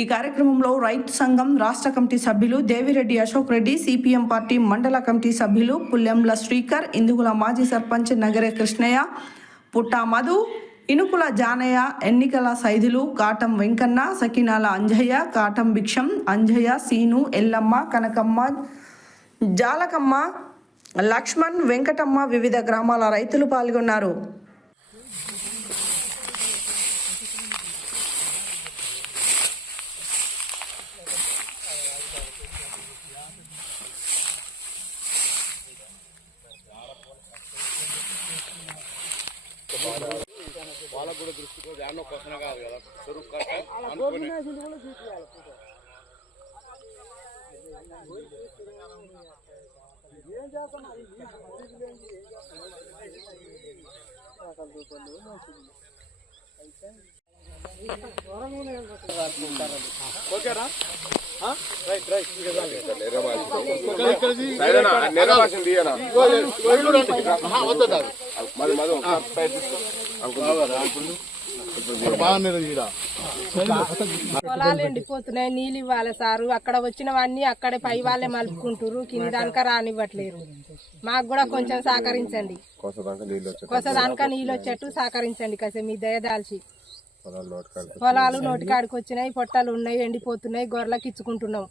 ఈ కార్యక్రమంలో రైతు సంఘం రాష్ట్ర కమిటీ సభ్యులు దేవిరెడ్డి అశోక్ రెడ్డి, సిపిఎం పార్టీ మండల కమిటీ సభ్యులు పుల్లెంల శ్రీకర్, ఇందుగుల మాజీ సర్పంచ్ నగరే కృష్ణయ్య, పుట్టా మధు, ఇనుకుల జానయ్య, ఎన్నికల సైదులు కాటం వెంకన్న, సకినాల అంజయ్య, కాటం భిక్షం, అంజయ్య, సీను, ఎల్లమ్మ, కనకమ్మ, జాలకమ్మ, లక్ష్మణ్, వెంకటమ్మ, వివిధ గ్రామాల రైతులు పాల్గొన్నారు. వాళ్ళకు కూడా దృష్టికి దానిలో క్వశ్చన్ కాదు కదా, చెరుకు కట్ట ఓకేనా? రైట్ రైట్ పొలాలు ఎండిపోతున్నాయి, నీళ్ళు ఇవ్వాలి సారు. అక్కడ వచ్చినవన్నీ అక్కడే పై వాళ్ళే మలుపుకుంటారు, కిందాక రానివ్వట్లేరు. మాకు కూడా కొంచెం సహకరించండి, కొసదానిక నీళ్ళు వచ్చేట్టు సహకరించండి. కాసే మీ దయదాల్చి పొలాలు నోటికాడికి వచ్చినాయి, పొట్టాలు ఉన్నాయి, ఎండిపోతున్నాయి, గొర్రెలకు ఇచ్చుకుంటున్నాం.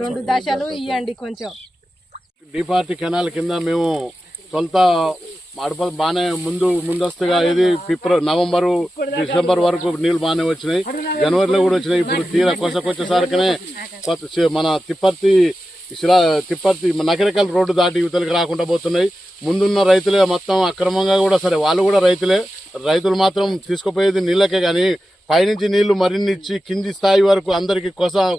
2 దశలు ఇవ్వండి కొంచెం. D40 కెనాల్ కింద మేము తొలుత బాగానే ముందస్తుగా ఇది నవంబరు, డిసెంబర్ వరకు నీళ్లు బాగానే వచ్చినాయి. జనవరిలో కూడా వచ్చినాయి. ఇప్పుడు తీరా కొసకొచ్చేసరికనే మన తిప్పర్తి నకరికల్ రోడ్డు దాటి యువతలకు రాకుండా పోతున్నాయి. ముందున్న రైతులే మొత్తం అక్రమంగా కూడా, సరే వాళ్ళు కూడా రైతులు మాత్రం తీసుకుపోయేది నీళ్ళకే, కానీ పైనుంచి నీళ్లు మరిన్ని ఇచ్చి కింది స్థాయి వరకు అందరికి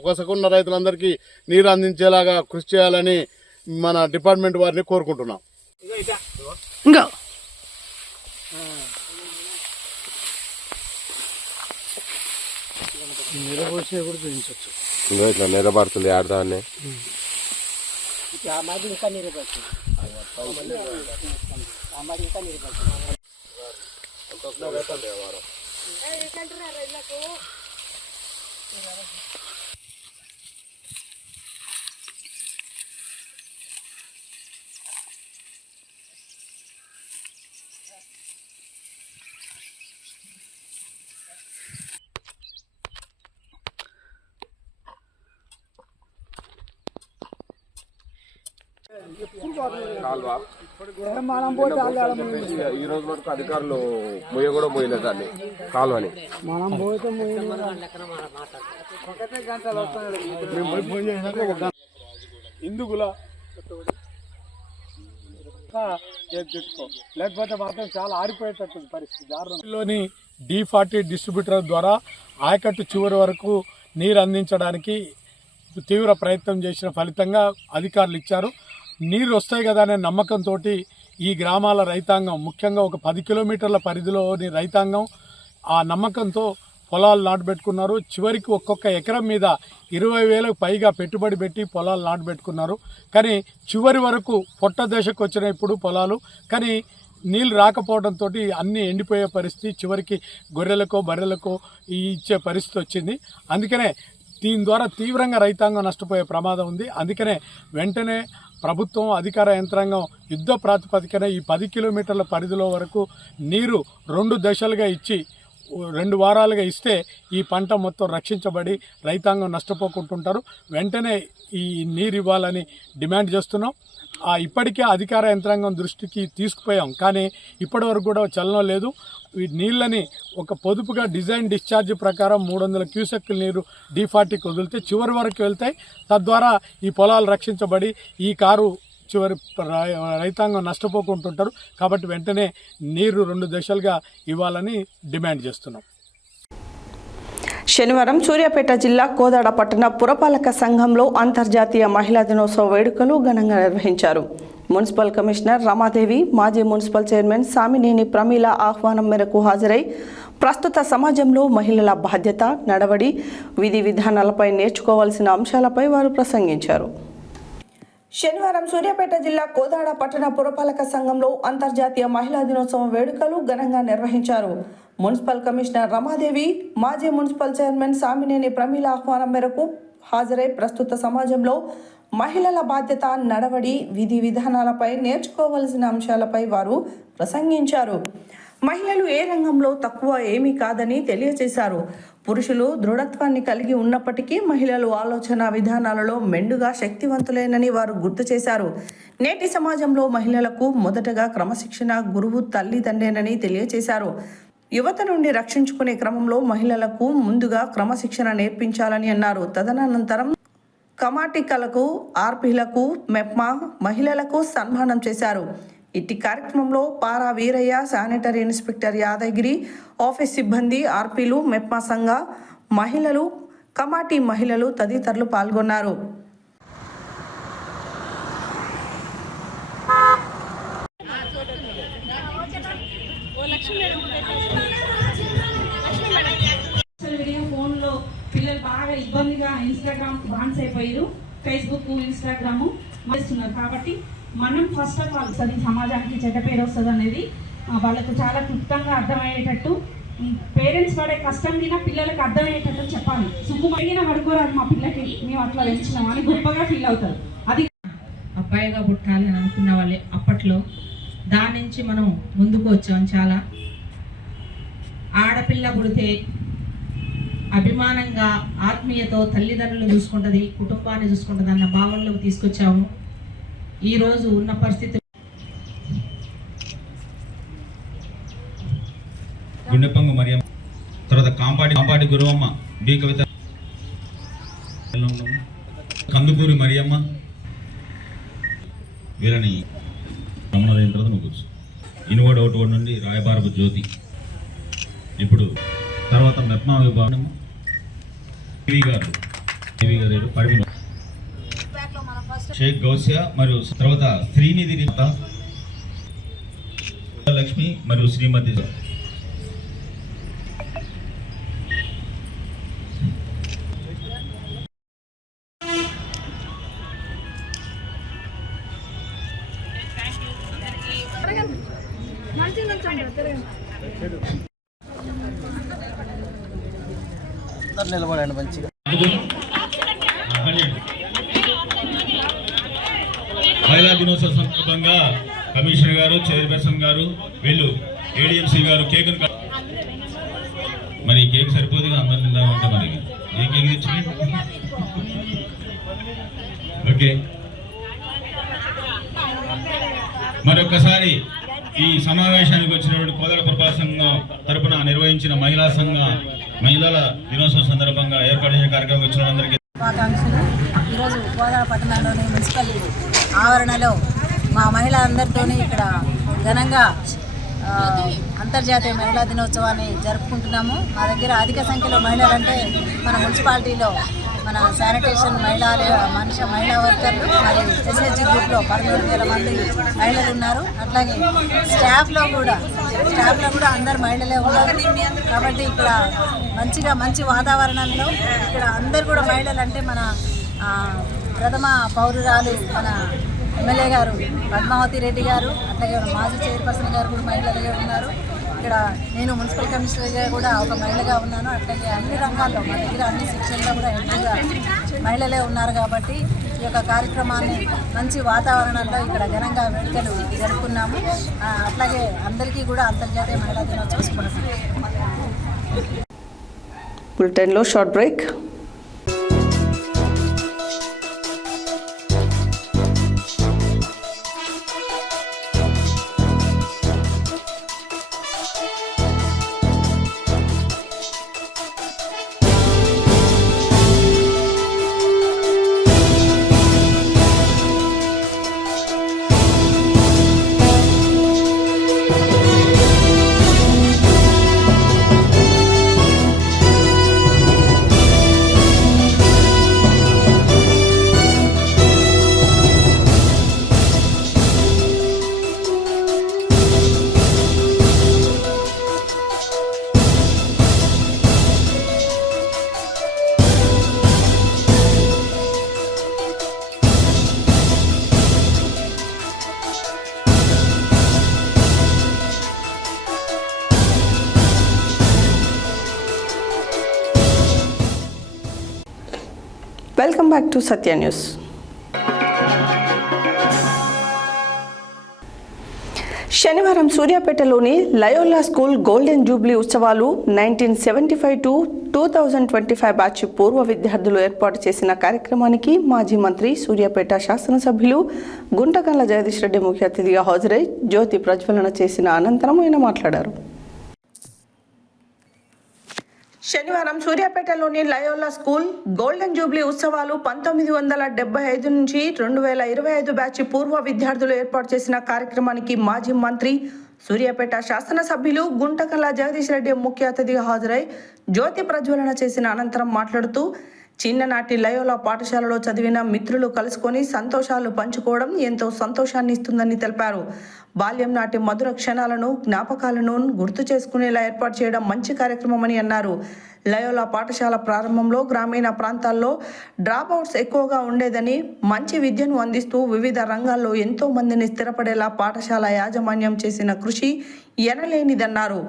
కొసకున్న రైతులందరికీ నీరు అందించేలాగా కృషి చేయాలని మన డిపార్ట్మెంట్ వారిని కోరుకుంటున్నాం. ఇట్లా నిలబడుతుంది ఆడదాన్ని. కాలువ ఈ రోజు వరకు అధికారులు మొయ్య కూడా పోయలేదు దాన్ని కాలువని. ఇందుకులా లేకపోతే మాత్రం చాలా ఆరిపోయేటట్టు పరిస్థితి. లోని D40 డిస్ట్రిబ్యూటర్ ద్వారా ఆయకట్టు చివరి వరకు నీరు అందించడానికి తీవ్ర ప్రయత్నం చేసిన ఫలితంగా అధికారులు ఇచ్చారు. నీరు వస్తాయి కదా అనే నమ్మకంతో ఈ గ్రామాల రైతాంగం, ముఖ్యంగా ఒక 10 కిలోమీటర్ల పరిధిలోని రైతాంగం ఆ నమ్మకంతో పొలాలు నాటుబెట్టుకున్నారు. చివరికి ఒక్కొక్క ఎకరం మీద 20,000కు పైగా పెట్టుబడి పెట్టి పొలాలు నాటుబెట్టుకున్నారు. కానీ చివరి వరకు పొట్ట దశకు వచ్చిన ఇప్పుడు పొలాలు కానీ నీళ్ళు రాకపోవడంతో అన్నీ ఎండిపోయే పరిస్థితి, చివరికి గొర్రెలకో బర్రెలకో ఇచ్చే పరిస్థితి వచ్చింది. అందుకనే దీని ద్వారా తీవ్రంగా రైతాంగం నష్టపోయే ప్రమాదం ఉంది. అందుకనే వెంటనే ప్రభుత్వం, అధికార యంత్రాంగం యుద్ధ ప్రాతిపదికన ఈ 10 కిలోమీటర్ల పరిధిలో వరకు నీరు 2 దశలుగా ఇచ్చి 2 వారాలుగా ఇస్తే ఈ పంట మొత్తం రక్షించబడి రైతాంగం నష్టపోకుంటుంటారు. వెంటనే ఈ నీరు ఇవ్వాలని డిమాండ్ చేస్తున్నాం. ఇప్పటికే అధికార యంత్రాంగం దృష్టికి తీసుకుపోయాం, కానీ ఇప్పటి వరకు కూడా చలనం లేదు. ఈ నీళ్ళని ఒక పొదుపుగా డిజైన్ డిశ్చార్జ్ ప్రకారం 300 క్యూసెక్కుల నీరు D40కి వదిలితే చివరి వరకు వెళ్తాయి. తద్వారా ఈ పొలాలు రక్షించబడి ఈ కారు చివరి రైతాంగం నష్టపోకుంటుంటారు. కాబట్టి వెంటనే నీరు 2 దశలుగా ఇవ్వాలని డిమాండ్ చేస్తున్నాం. శనివారం సూర్యాపేట జిల్లా కోదాడ పట్టణ పురపాలక సంఘంలో అంతర్జాతీయ మహిళా దినోత్సవ వేడుకలు ఘనంగా నిర్వహించారు. మున్సిపల్ కమిషనర్ రమాదేవి, మాజీ మున్సిపల్ చైర్మన్ సామినేని ప్రమీల ఆహ్వానం మేరకు హాజరై ప్రస్తుత సమాజంలో మహిళల బాధ్యత, నడవడి, విధి విధానాలపై నేర్చుకోవాల్సిన అంశాలపై వారు ప్రసంగించారు. శనివారం సూర్యాపేట జిల్లా కోదాడ పట్టణ పురపాలక సంఘంలో అంతర్జాతీయ మహిళా దినోత్సవం వేడుకలు ఘనంగా నిర్వహించారు. మున్సిపల్ కమిషనర్ రమాదేవి, మాజీ మున్సిపల్ చైర్మన్ సామినేని ప్రమీల ఆహ్వానం మేరకు హాజరై ప్రస్తుత సమాజంలో మహిళల బాధ్యత, నడవడి, విధి విధానాలపై నేర్చుకోవాల్సిన అంశాలపై వారు ప్రసంగించారు. మహిళలు ఏ రంగంలో తక్కువ ఏమీ కాదని తెలియజేశారు. పురుషులు దృఢత్వాన్ని కలిగి ఉన్నప్పటికీ మహిళలు ఆలోచన విధానాలలో మెండుగా శక్తివంతులేనని వారు గుర్తు చేశారు. నేటి సమాజంలో మహిళలకు మొదటగా క్రమశిక్షణ గురువు తల్లిదండ్రేనని తెలియజేశారు. యువత నుండి రక్షించుకునే క్రమంలో మహిళలకు ముందుగా క్రమశిక్షణ నేర్పించాలని అన్నారు. తదనంతరం కమాటికలకు, ఆర్పీలకు, మెప్మా మహిళలకు సన్మానం చేశారు. ఇట్టి కార్యక్రమంలో Para Veeraiah, sanitary inspector Yadagiri, office సిబ్బంది, ఆర్పీలు, మెప్మా సంఘ మహిళలు, కమాటీ మహిళలు తదితరులు పాల్గొన్నారు. ఫోన్లో పిల్లలు బాగా ఇబ్బందిగా ఇన్స్టాగ్రామ్ బాన్స్ అయిపోయారు, ఫేస్బుక్, ఇన్స్టాగ్రామ్ చేస్తున్నారు. కాబట్టి మనం ఫస్ట్ ఆఫ్ ఆల్ సమాజానికి చెడ్డ పేరు వస్తుంది అనేది వాళ్ళకు చాలా క్లుప్తంగా అర్థమయ్యేటట్టు, పేరెంట్స్ పడే కష్టం కింద పిల్లలకు అర్థమయ్యేటట్టు చెప్పాలి. సుఖమడిగిన పడుకోరాదు మా పిల్లకి, మేము అట్లా పెంచినాం అని గొప్పగా ఫీల్ అవుతారు. అది అబ్బాయిగా పుట్టాలి అని అనుకున్న వాళ్ళే అప్పట్లో. దాని నుంచి మనం ముందుకు వచ్చాం. చాలా ఆడపిల్ల పుడితే అభిమానంగా, ఆత్మీయతో తల్లిదండ్రులు చూసుకుంటుంది, కుటుంబాన్ని చూసుకుంటుంది అన్న భావనలోకి తీసుకొచ్చాము. ఈరోజు ఉన్న పరిస్థితి గుండెపంగు మరియమ్మ, తర్వాత కాంపాటి గురువమ్మ, బి కవిత, కందుకూరి మరియమ్మ, వీళ్ళని రమణదైన తర్వాత నువ్వు కూర్చు. ఇనుగోడు ఒకటి నుండి రాయబారపు జ్యోతి, ఇప్పుడు తర్వాత మెప్మా విభాగం గారు పరిమి, షేక్ గౌసియా మరియు తర్వాత శ్రీనిధి లక్ష్మి మరియు శ్రీమతి నిలబడండి మంచిగా. మహిళా దినోత్సవ సందర్భంగా కమిషనర్ గారు, చైర్పర్సన్ గారు, వీళ్ళు ఏడిఎంసీ గారు కేక్ మరి కేక్ సరిపోదుగా అందరి నిందా ఉంటే మరి ఏ కేక్ తెచ్చి ఓకే మరొకసారి ఈ సమావేశానికి వచ్చినటువంటి కోదాడ పురపాలక సంఘం తరపున నిర్వహించిన మహిళల దినోత్సవం సందర్భంగా ఏర్పాటు చేసిన కార్యక్రమం వచ్చిన అందరికీ శుభాకాంక్షలు. ఈరోజు కోదాడ పట్టణంలోని మున్సిపల్ ఆవరణలో మా మహిళలందరితో ఇక్కడ ఘనంగా అంతర్జాతీయ మహిళా దినోత్సవాన్ని జరుపుకుంటున్నాము. మా దగ్గర అధిక సంఖ్యలో మహిళలంటే మన మున్సిపాలిటీలో మన శానిటేషన్ మహిళా వర్కర్లు మరియు ఎస్హెచ్జి గ్రూప్లో 13,000 మంది మహిళలు ఉన్నారు. అట్లాగే స్టాఫ్లో కూడా అందరు మహిళలే ఉన్నారు. కాబట్టి ఇక్కడ మంచి వాతావరణంలో ఇక్కడ అందరు కూడా మహిళలు అంటే మన ప్రథమ పౌరురాలు మన ఎమ్మెల్యే గారు పద్మావతి రెడ్డి గారు, అట్లాగే మాజీ చైర్పర్సన్ గారు కూడా మహిళలుగా ఉన్నారు. ఇక్కడ నేను మున్సిపల్ కమిషనర్గా కూడా ఒక మహిళగా ఉన్నాను. అట్లాగే అన్ని రంగాల్లో మా దగ్గర అన్ని సెక్షన్లో కూడా ఎక్కువగా మహిళలే ఉన్నారు. కాబట్టి ఈ యొక్క కార్యక్రమాన్ని మంచి వాతావరణంలో ఇక్కడ ఘనంగా వేడుకలు జరుపుకున్నాము. అట్లాగే అందరికీ కూడా అంతర్జాతీయ మహిళా దినోత్సవ శుభాకాంక్షలు. బులెటిన్లో short break. Welcome back to Satya news. శనివారం సూర్యాపేటలోని లయోలా స్కూల్ గోల్డెన్ జూబ్లీ ఉత్సవాలు 1975 to 2025 బ్యాచ్ పూర్వ విద్యార్థులు ఏర్పాటు చేసిన కార్యక్రమానికి మాజీ మంత్రి సూర్యాపేట శాసనసభ్యులు గుంటకల్ల జగదీష్ రెడ్డి ముఖ్య అతిథిగా హాజరై జ్యోతి ప్రజ్వలన చేసిన అనంతరం ఆయన మాట్లాడారు. శనివారం సూర్యాపేటలోని లయోలా స్కూల్ గోల్డెన్ జూబ్లీ ఉత్సవాలు 1975 నుంచి 2025 బ్యాచ్ పూర్వ విద్యార్థులు ఏర్పాటు చేసిన కార్యక్రమానికి మాజీ మంత్రి సూర్యాపేట శాసనసభ్యులు గుంటకల్ల జగదీష్ రెడ్డి ముఖ్య అతిథిగా హాజరై జ్యోతి ప్రజ్వలన చేసిన అనంతరం మాట్లాడుతూ చిన్ననాటి లయోలా పాఠశాలలో చదివిన మిత్రులు కలుసుకొని సంతోషాలు పంచుకోవడం ఎంతో సంతోషాన్ని ఇస్తుందని తెలిపారు. బాల్యం నాటి మధుర క్షణాలను జ్ఞాపకాలను గుర్తు చేసుకునేలా ఏర్పాటు చేయడం మంచి కార్యక్రమమని అన్నారు. లయోలా పాఠశాల ప్రారంభంలో గ్రామీణ ప్రాంతాల్లో డ్రాప్ అవుట్స్ ఎక్కువగా ఉండేదని, మంచి విద్యను అందిస్తూ వివిధ రంగాల్లో ఎంతో మందిని స్థిరపడేలా పాఠశాల యాజమాన్యం చేసిన కృషి ఎనలేనిదన్నారు.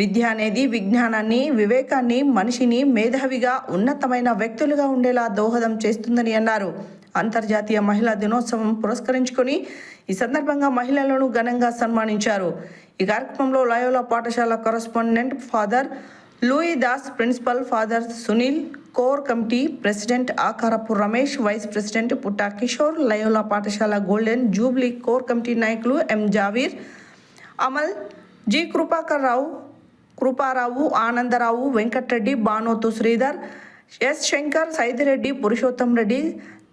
విద్య అనేది విజ్ఞానాన్ని, వివేకాన్ని, మనిషిని మేధావిగా, ఉన్నతమైన వ్యక్తులుగా ఉండేలా దోహదం చేస్తుందని అన్నారు. అంతర్జాతీయ మహిళా దినోత్సవం పురస్కరించుకొని ఈ సందర్భంగా మహిళలను ఘనంగా సన్మానించారు. ఈ కార్యక్రమంలో లయోలా పాఠశాల correspondent father Louis Das, principal father Sunil, core committee president Akarapu Ramesh, vice president Putta Kishore, Loyola పాఠశాల గోల్డెన్ జూబ్లీ కోర్ కమిటీ నాయకులు M Xavier, Amal, G Kruparao, Anandarao, Venkatareddy, Banothu Sridhar, S Shankar, Saidireddy, Purushottam Reddy,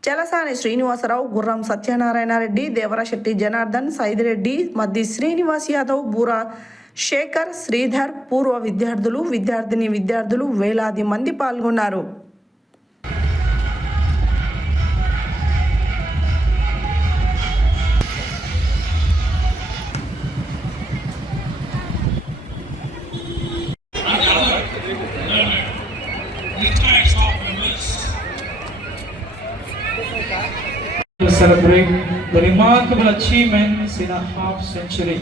Chalasani Srinivasarao, Gurram Satyanarayana Reddy, Devarasetti Janardhan, Saidireddy, మద్ది శ్రీనివాస్ యాదవ్, బూరా శేఖర్, శ్రీధర్, పూర్వ విద్యార్థులు, విద్యార్థులు వేలాది మంది పాల్గొన్నారు. To celebrate the remarkable achievements in a half century.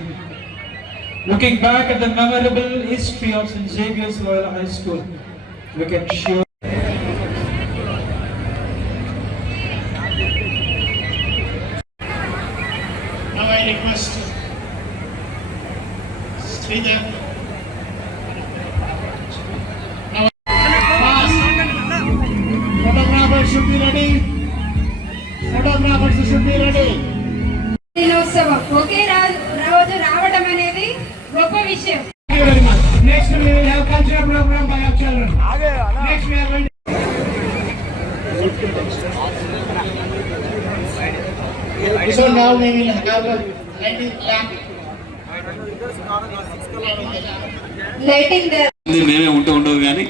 Looking back at the memorable history of St. Xavier's Loyola High School, we can sure now I request Sridhar. Photographers should be ready. దినోత్సవం ఒకే రోజు రావడం అనేది గొప్ప విషయం. Next we will have cultural program by our children. Next we are going to so now we will have a lighting the మేమే ఉండవు కానీ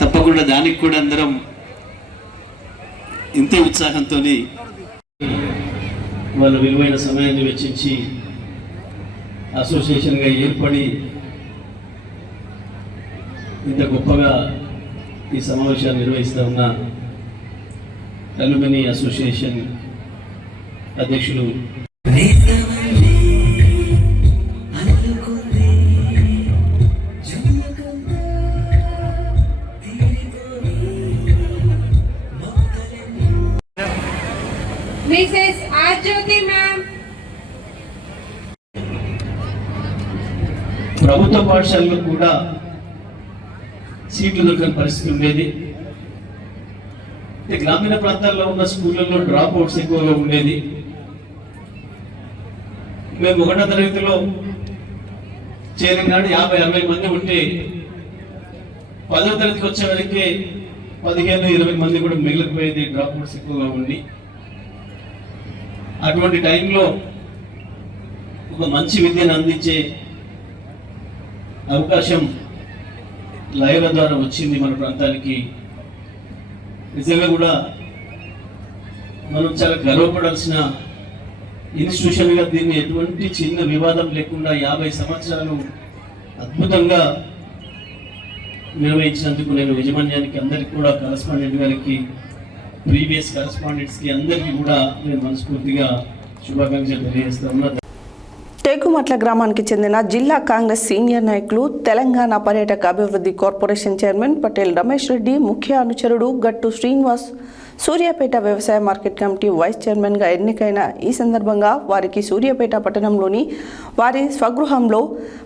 తప్పకుండా దానికి కూడా అందరం ఇంతే ఉత్సాహంతో వాళ్ళ విలువైన సమయాన్ని వెచ్చించి అసోసియేషన్గా ఏర్పడి ఇంత గొప్పగా ఈ సమావేశాన్ని నిర్వహిస్తూ ఉన్న అల్యూమిని అసోసియేషన్ అధ్యక్షులు Mrs. Ajyoti ma'am. ప్రభుత్వ పాఠశాలలో కూడా సీట్లు దొరకని పరిస్థితి ఉండేది. గ్రామీణ ప్రాంతాల్లో ఉన్న స్కూళ్ళల్లో డ్రాప్ అవుట్స్ ఎక్కువగా ఉండేది. మేము 1వ తరగతిలో చేరినాడు 50-60 మంది ఉంటే 10వ తరగతికి వచ్చేవరకే 15-20 మంది కూడా మిగిలిపోయేది, డ్రాప్ అవుట్స్ ఎక్కువగా ఉండి. అటువంటి టైంలో ఒక మంచి విద్యను అందించే అవకాశం లైవ్ల ద్వారా వచ్చింది మన ప్రాంతానికి. నిజంగా కూడా మనం చాలా గర్వపడాల్సిన ఇన్స్టిట్యూషన్గా దీన్ని ఎటువంటి చిన్న వివాదం లేకుండా 50 సంవత్సరాలు అద్భుతంగా నిర్వహించినందుకు నేను యాజమాన్యానికి అందరికీ కూడా కరస్పాండెంట్ గారికి ప్రీవియస్ కరస్పాండెంట్స్కి అందరికీ కూడా నేను మనస్ఫూర్తిగా శుభాకాంక్షలు తెలియజేస్తా ఉన్నా. టేకుమట్ల గ్రామానికి చెందిన జిల్లా కాంగ్రెస్ సీనియర్ నాయకులు, తెలంగాణ పర్యాటక అభివృద్ధి కార్పొరేషన్ చైర్మన్ పటేల్ రమేష్ రెడ్డి ముఖ్య అనుచరుడు గట్టు శ్రీనివాస్ సూర్యాపేట వ్యవసాయ మార్కెట్ కమిటీ వైస్ చైర్మన్గా ఎన్నికైన ఈ సందర్భంగా వారికి సూర్యాపేట పట్టణంలోని వారి స్వగృహంలో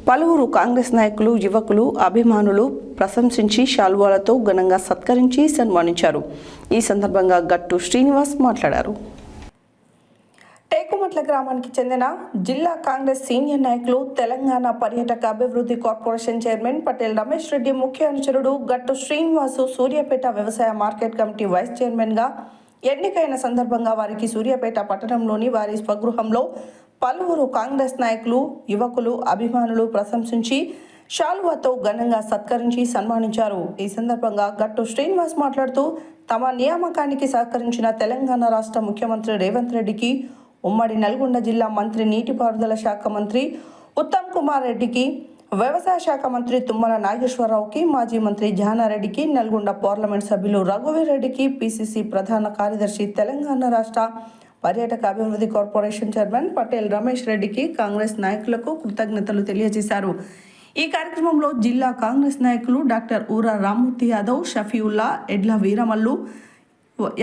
పలువురు కాంగ్రెస్ నాయకులు, యువకులు, అభిమానులు ప్రశంసించి శాల్వాలతో ఘనంగా సత్కరించి సన్మానించారు. ఈ సందర్భంగా గట్టు శ్రీనివాస్ మాట్లాడారు. టేకుమట్ల గ్రామానికి చెందిన జిల్లా కాంగ్రెస్ సీనియర్ నాయకులు, తెలంగాణ పర్యాటక అభివృద్ధి కార్పొరేషన్ చైర్మన్ పటేల్ రమేష్ రెడ్డి ముఖ్య అనుచరుడు గట్టు శ్రీనివాసు సూర్యాపేట వ్యవసాయ మార్కెట్ కమిటీ వైస్ చైర్మన్గా ఎన్నికైన సందర్భంగా వారికి సూర్యాపేట పట్టణంలోని వారి స్వగృహంలో పలువురు కాంగ్రెస్ నాయకులు, యువకులు, అభిమానులు ప్రశంసించి శాలువాతో ఘనంగా సత్కరించి సన్మానించారు. ఈ సందర్భంగా గట్టు శ్రీనివాస్ మాట్లాడుతూ తమ నియామకానికి సహకరించిన తెలంగాణ రాష్ట్ర ముఖ్యమంత్రి రేవంత్ రెడ్డికి, ఉమ్మడి నల్గొండ జిల్లా మంత్రి, నీటిపారుదల శాఖ మంత్రి ఉత్తమ్ కుమార్ రెడ్డికి, వ్యవసాయ శాఖ మంత్రి తుమ్మల నాగేశ్వరరావుకి, మాజీ మంత్రి జానారెడ్డికి, నల్గొండ పార్లమెంట్ సభ్యులు రఘువీర్ రెడ్డికి, పిసిసి ప్రధాన కార్యదర్శి, తెలంగాణ రాష్ట్ర పర్యాటక అభివృద్ధి కార్పొరేషన్ చైర్మన్ పటేల్ రమేష్ రెడ్డికి, కాంగ్రెస్ నాయకులకు కృతజ్ఞతలు తెలియజేశారు. ఈ కార్యక్రమంలో జిల్లా కాంగ్రెస్ నాయకులు డాక్టర్ ఊరా రామ్మూర్తి యాదవ్, షఫీవుల్లా, ఎడ్ల వీరమల్లు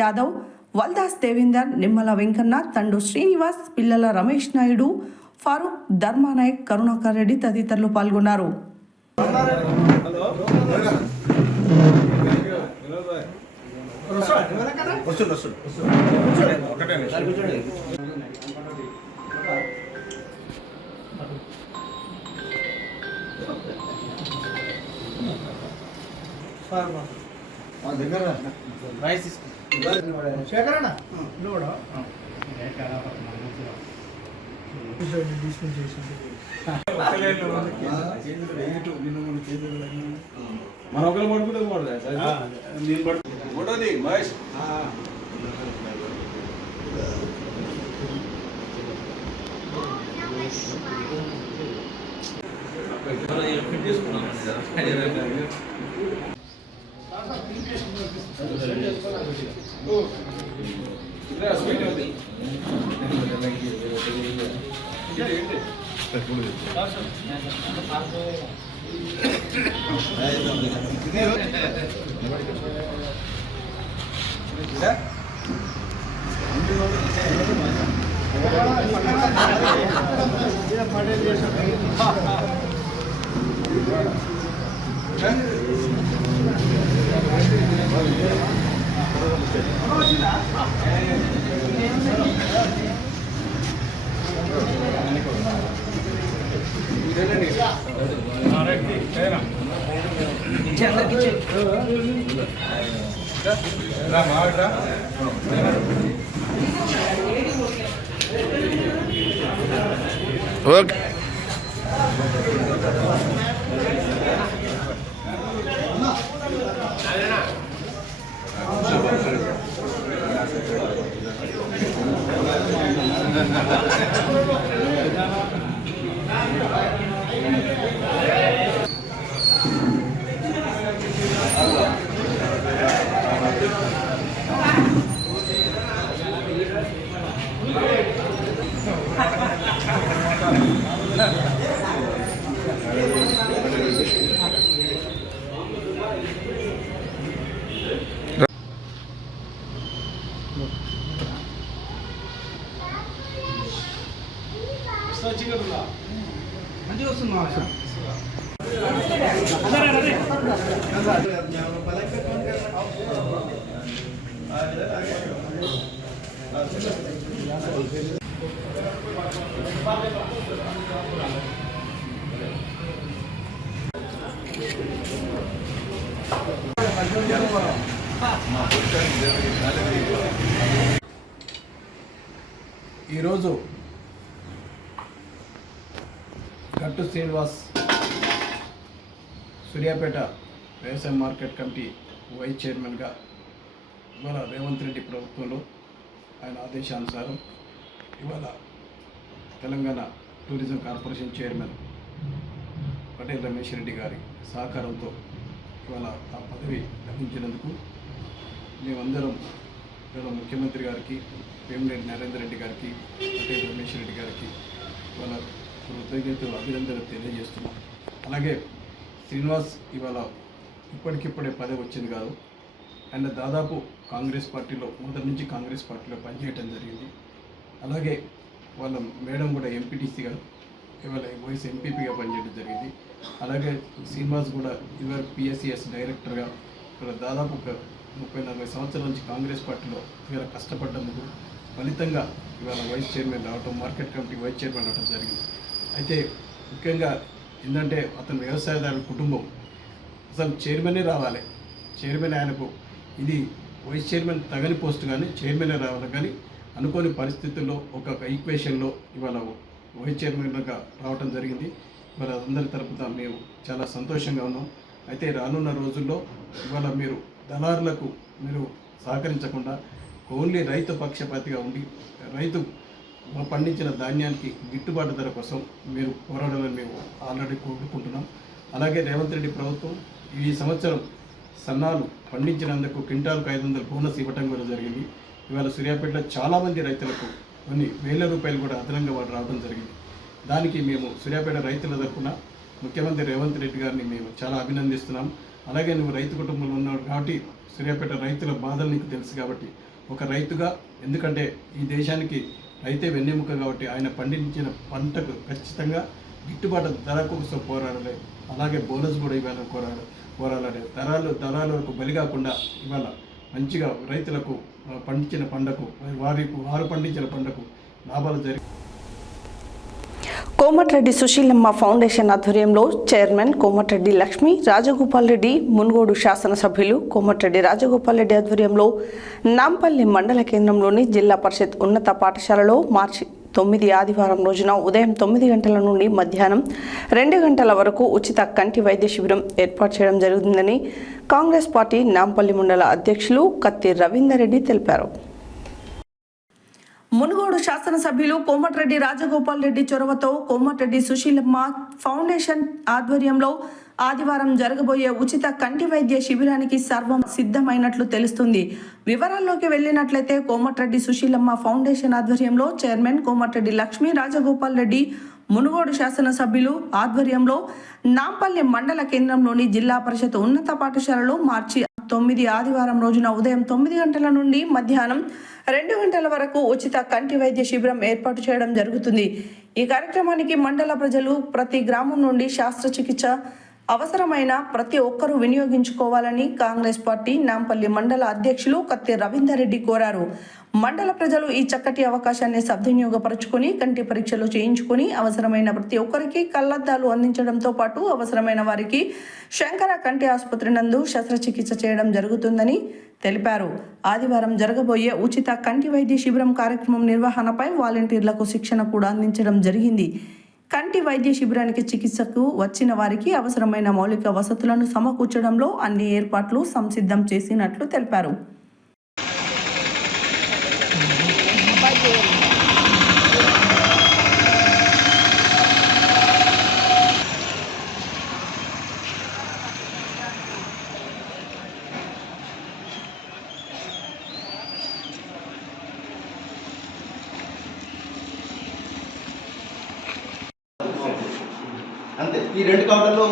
యాదవ్, వల్దాస్ దేవేందర్, నిమ్మల వెంకన్న, తండు శ్రీనివాస్, పిల్లల రమేష్ నాయుడు, ఫారూక్, ధర్మానాయక్, కరుణాకర్ రెడ్డి తదితరులు పాల్గొన్నారు. మన ఒకరు పడుకుంటే పడుతుంది మహేష్. ఓకే. మంచిగా వస్తుంది ఈరోజు గట్టు శ్రీనివాస్ సూర్యాపేట వ్యవసాయ మార్కెట్ కమిటీ వైస్ చైర్మన్గా ఇవాళ రేవంత్ రెడ్డి ప్రభుత్వంలో ఆయన ఆదేశానుసారం ఇవాళ Telangana tourism corporation chairman Patel Ramesh Reddy గారి సహకారంతో ఇవాళ ఆ పదవి లభించినందుకు మేమందరం ఇవాళ ముఖ్యమంత్రి గారికి వేమిరెడ్డి నరేందర్ రెడ్డి గారికి పటేల్ రమేష్ రెడ్డి గారికి ఇవాళ కృతజ్ఞతలు అభినందనలు తెలియజేస్తున్నాం. అలాగే శ్రీనివాస్ ఇవాళ ఇప్పటికిప్పుడే పదవి వచ్చింది కాదు. ఆయన దాదాపు కాంగ్రెస్ పార్టీలో మొదటి నుంచి కాంగ్రెస్ పార్టీలో పనిచేయటం జరిగింది. అలాగే వాళ్ళ మేడం కూడా ఎంపీటీసీగా ఇవాళ వైస్ ఎంపీపీగా పనిచేయడం జరిగింది. అలాగే శ్రీనివాస్ కూడా ఇవాళ పిఎస్సిఎస్ డైరెక్టర్గా ఇక్కడ దాదాపు ఒక 30-40 సంవత్సరాల నుంచి కాంగ్రెస్ పార్టీలో ఇవాళ కష్టపడ్డందుకు ఫలితంగా ఇవాళ వైస్ చైర్మన్ రావటం, మార్కెట్ కమిటీ వైస్ చైర్మన్ రావడం జరిగింది. అయితే ముఖ్యంగా ఏంటంటే అతను వ్యవసాయదారుల కుటుంబం, అసలు చైర్మనే రావాలి, చైర్మన్ ఆయనకు ఇది వైస్ చైర్మన్ తగని పోస్ట్ కానీ చైర్మనే రావాలి. కానీ అనుకోని పరిస్థితుల్లో ఒక ఈక్వేషన్లో ఇవాళ వైస్ చైర్మన్గా రావటం జరిగింది. ఇవాళ అందరి తరపున మేము చాలా సంతోషంగా ఉన్నాం. అయితే రానున్న రోజుల్లో ఇవాళ మీరు దళారులకు మీరు సహకరించకుండా ఓన్లీ రైతు పక్షపాతిగా ఉండి రైతు పండించిన ధాన్యానికి గిట్టుబాటు ధర కోసం మీరు పోరాడాలని మేము ఆల్రెడీ కోరుకుంటున్నాం. అలాగే రేవంత్ రెడ్డి ప్రభుత్వం ఈ సంవత్సరం సన్నాలు పండించినందుకు క్వింటాల్కు 500 బోనస్ ఇవ్వటం కూడా జరిగింది. ఇవాళ సూర్యాపేటలో చాలామంది రైతులకు కొన్ని వేల రూపాయలు కూడా అదనంగా వాడు రావడం జరిగింది. దానికి మేము సూర్యాపేట రైతుల తరపున ముఖ్యమంత్రి రేవంత్ రెడ్డి గారిని మేము చాలా అభినందిస్తున్నాం. అలాగే నువ్వు రైతు కుటుంబంలో ఉన్నావు కాబట్టి సూర్యాపేట రైతుల బాధలు నీకు తెలుసు కాబట్టి ఒక రైతుగా, ఎందుకంటే ఈ దేశానికి రైతే వెన్నెముక కాబట్టి ఆయన పండించిన పంటకు ఖచ్చితంగా గిట్టుబాటు ధర కోసం పోరాడాలి. అలాగే బోనస్ కూడా ఇవాళ పోరాడాలి. దళాలకు బలి కాకుండా ఇవాళ మంచిగా రైతులకు పండించిన పంటకు వారు పండించిన పంటకు లాభాలు జరిగి కోమటిరెడ్డి సుశీలమ్మ ఫౌండేషన్ ఆధ్వర్యంలో చైర్మన్ కోమటిరెడ్డి లక్ష్మి, రాజగోపాల్ రెడ్డి, మున్గోడు శాసనసభ్యులు కోమటిరెడ్డి రాజగోపాల్ రెడ్డి ఆధ్వర్యంలో నాంపల్లి మండల కేంద్రంలోని జిల్లా పరిషత్ ఉన్నత పాఠశాలలో మార్చి 9 ఆదివారం రోజున ఉదయం 9 గంటల నుండి మధ్యాహ్నం 2 గంటల వరకు ఉచిత కంటి వైద్య శిబిరం ఏర్పాటు చేయడం జరుగుతుందని కాంగ్రెస్ పార్టీ నాంపల్లి మండల అధ్యక్షులు కత్తి రవీందర్ రెడ్డి తెలిపారు. మునుగోడు శాసనసభ్యులు కోమటిరెడ్డి రాజగోపాల్ రెడ్డి చొరవతో కోమటిరెడ్డి సుశీలమ్మ ఫౌండేషన్ ఆధ్వర్యంలో ఆదివారం జరగబోయే ఉచిత కంటి వైద్య శిబిరానికి సర్వం సిద్ధమైనట్లు తెలుస్తుంది. వివరాల్లోకి వెళ్ళినట్లయితే కోమటిరెడ్డి సుశీలమ్మ ఫౌండేషన్ ఆధ్వర్యంలో చైర్మన్ కోమటిరెడ్డి లక్ష్మీ, రాజగోపాల్ రెడ్డి, మునుగోడు శాసనసభ్యులు ఆధ్వర్యంలో నాంపల్లి మండల కేంద్రంలోని జిల్లా పరిషత్ ఉన్నత పాఠశాలలో మార్చి 9 ఆదివారం రోజున ఉదయం 9 గంటల నుండి మధ్యాహ్నం 2 గంటల వరకు ఉచిత కంటి వైద్య శిబిరం ఏర్పాటు చేయడం జరుగుతుంది. ఈ కార్యక్రమానికి మండల ప్రజలు ప్రతి గ్రామం నుండి శస్త్రచికిత్స అవసరమైన ప్రతి ఒక్కరూ వినియోగించుకోవాలని కాంగ్రెస్ పార్టీ నాంపల్లి మండల అధ్యక్షులు కత్తి రవీందర్ రెడ్డి కోరారు. మండల ప్రజలు ఈ చక్కటి అవకాశాన్ని సద్వినియోగపరుచుకుని కంటి పరీక్షలు చేయించుకుని అవసరమైన ప్రతి ఒక్కరికి కళ్లద్దాలు అందించడంతో పాటు అవసరమైన వారికి శంకర కంటి ఆసుపత్రి నందు శస్త్రచికిత్స చేయడం జరుగుతుందని తెలిపారు. ఆదివారం జరగబోయే ఉచిత కంటి వైద్య శిబిరం కార్యక్రమం నిర్వహణపై వాలంటీర్లకు శిక్షణ కూడా అందించడం జరిగింది. కంటి వైద్య శిబిరానికి చికిత్సకు వచ్చిన వారికి అవసరమైన మౌలిక వసతులను సమకూర్చడంలో అన్ని ఏర్పాట్లు సంసిద్ధం చేసినట్లు తెలిపారు. అంతే. ఈ రెండు కౌంటర్లు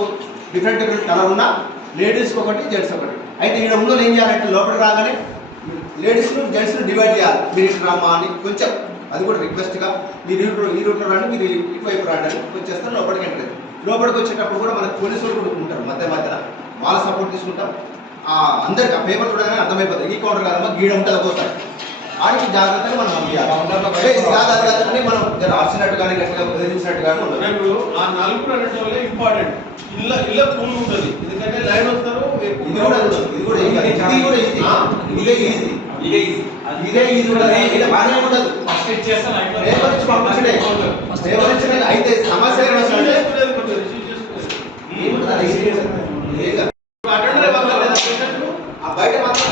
డిఫరెంట్ కలర్ ఉన్న లేడీస్కి ఒకటి జెంట్స్ ఒకటి. అయితే ఇక్కడ ఉన్న ఏం చేయాలంటే లోపలికి రాగానే లేడీస్ను జెంట్స్ను డివైడ్ చేయాలి. మీరు ఇటు రామా అని కొంచెం, అది కూడా రిక్వెస్ట్గా మీరు ఈ రూట్లో రండి, మీరు ఇటువైపు రండి అని వచ్చేస్తారు. లోపలికి ఎంటర్ లోపలికి వచ్చేటప్పుడు కూడా మనకు పోలీసులు కూడా ఉంటారు మధ్యన, వాళ్ళ సపోర్ట్ తీసుకుంటాం. అందరికి ఆ పేపర్ చూడగానే అర్థమైపోతుంది ఈ కౌంటర్ కాదమ్మా గీడ ఉంటుంది ఒక్కోసారి. ఆడికి జాగ్రత్తగా మనం పంపించాలి. మనం రాసినట్టు కానీ గట్టిగా బెదిరించినట్టు కానీ ఉండదు. ఆ నలుగురు అనేటోళ్ళే ఇంపార్టెంట్. ఇళ్ళ కూల్ ఉంటుంది, ఎందుకంటే లైన్ వస్తారు. అయితే సమస్య బయట మాత్రం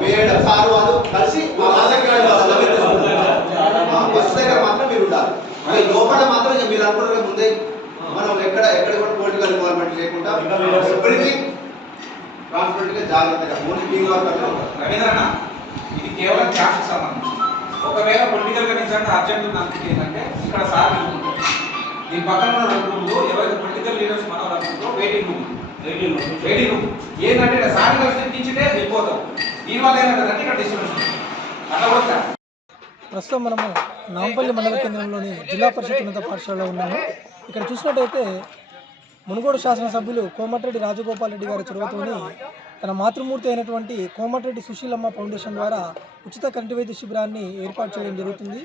మేడం సారు వాళ్ళు కలిసి బస్సు దగ్గర మాత్రం మీరు ఉండాలి. లోపల మాత్రం మీరు అనుకున్న ముందే మనం ఎక్కడ కూడా పొలిటికల్ ఇన్వాల్వ్మెంట్ లేకుండా ఎప్పటికీ ట్రాన్స్పరెంట్ గా జాగ్రత్తగా రవీంద్రన్న, ఇది కేవలం క్యాస్ట్ సంబంధించి. ఒకవేళ పొలిటికల్ గా నిజంగా అర్జెంట్ ఉంది ఏంటంటే ఇక్కడ సార్ దీని పక్కన ఉన్న రూమ్లో ఎవరైతే పొలిటికల్ లీడర్స్ మన రూమ్లో వెయిటింగ్ రూమ్ ఏంటంటే సార్ తీర్చితే వెళ్ళిపోతాం. దీనివల్ల ఏమంటే ఇక్కడ డిస్టర్బెన్స్ అట్లా కూడా. ప్రస్తుతం మనము నాంపల్లి మండల కేంద్రంలోని జిల్లా పరిషత్ ఉన్నత పాఠశాలలో ఉన్నాము. ఇక్కడ చూసినట్టయితే మునుగోడు శాసనసభ్యులు కోమటిరెడ్డి రాజగోపాల్ రెడ్డి గారి చొరవతోని తన మాతృమూర్తి అయినటువంటి కోమటిరెడ్డి సుశీలమ్మ ఫౌండేషన్ ద్వారా ఉచిత కంటి వైద్య శిబిరాన్ని ఏర్పాటు చేయడం జరుగుతుంది.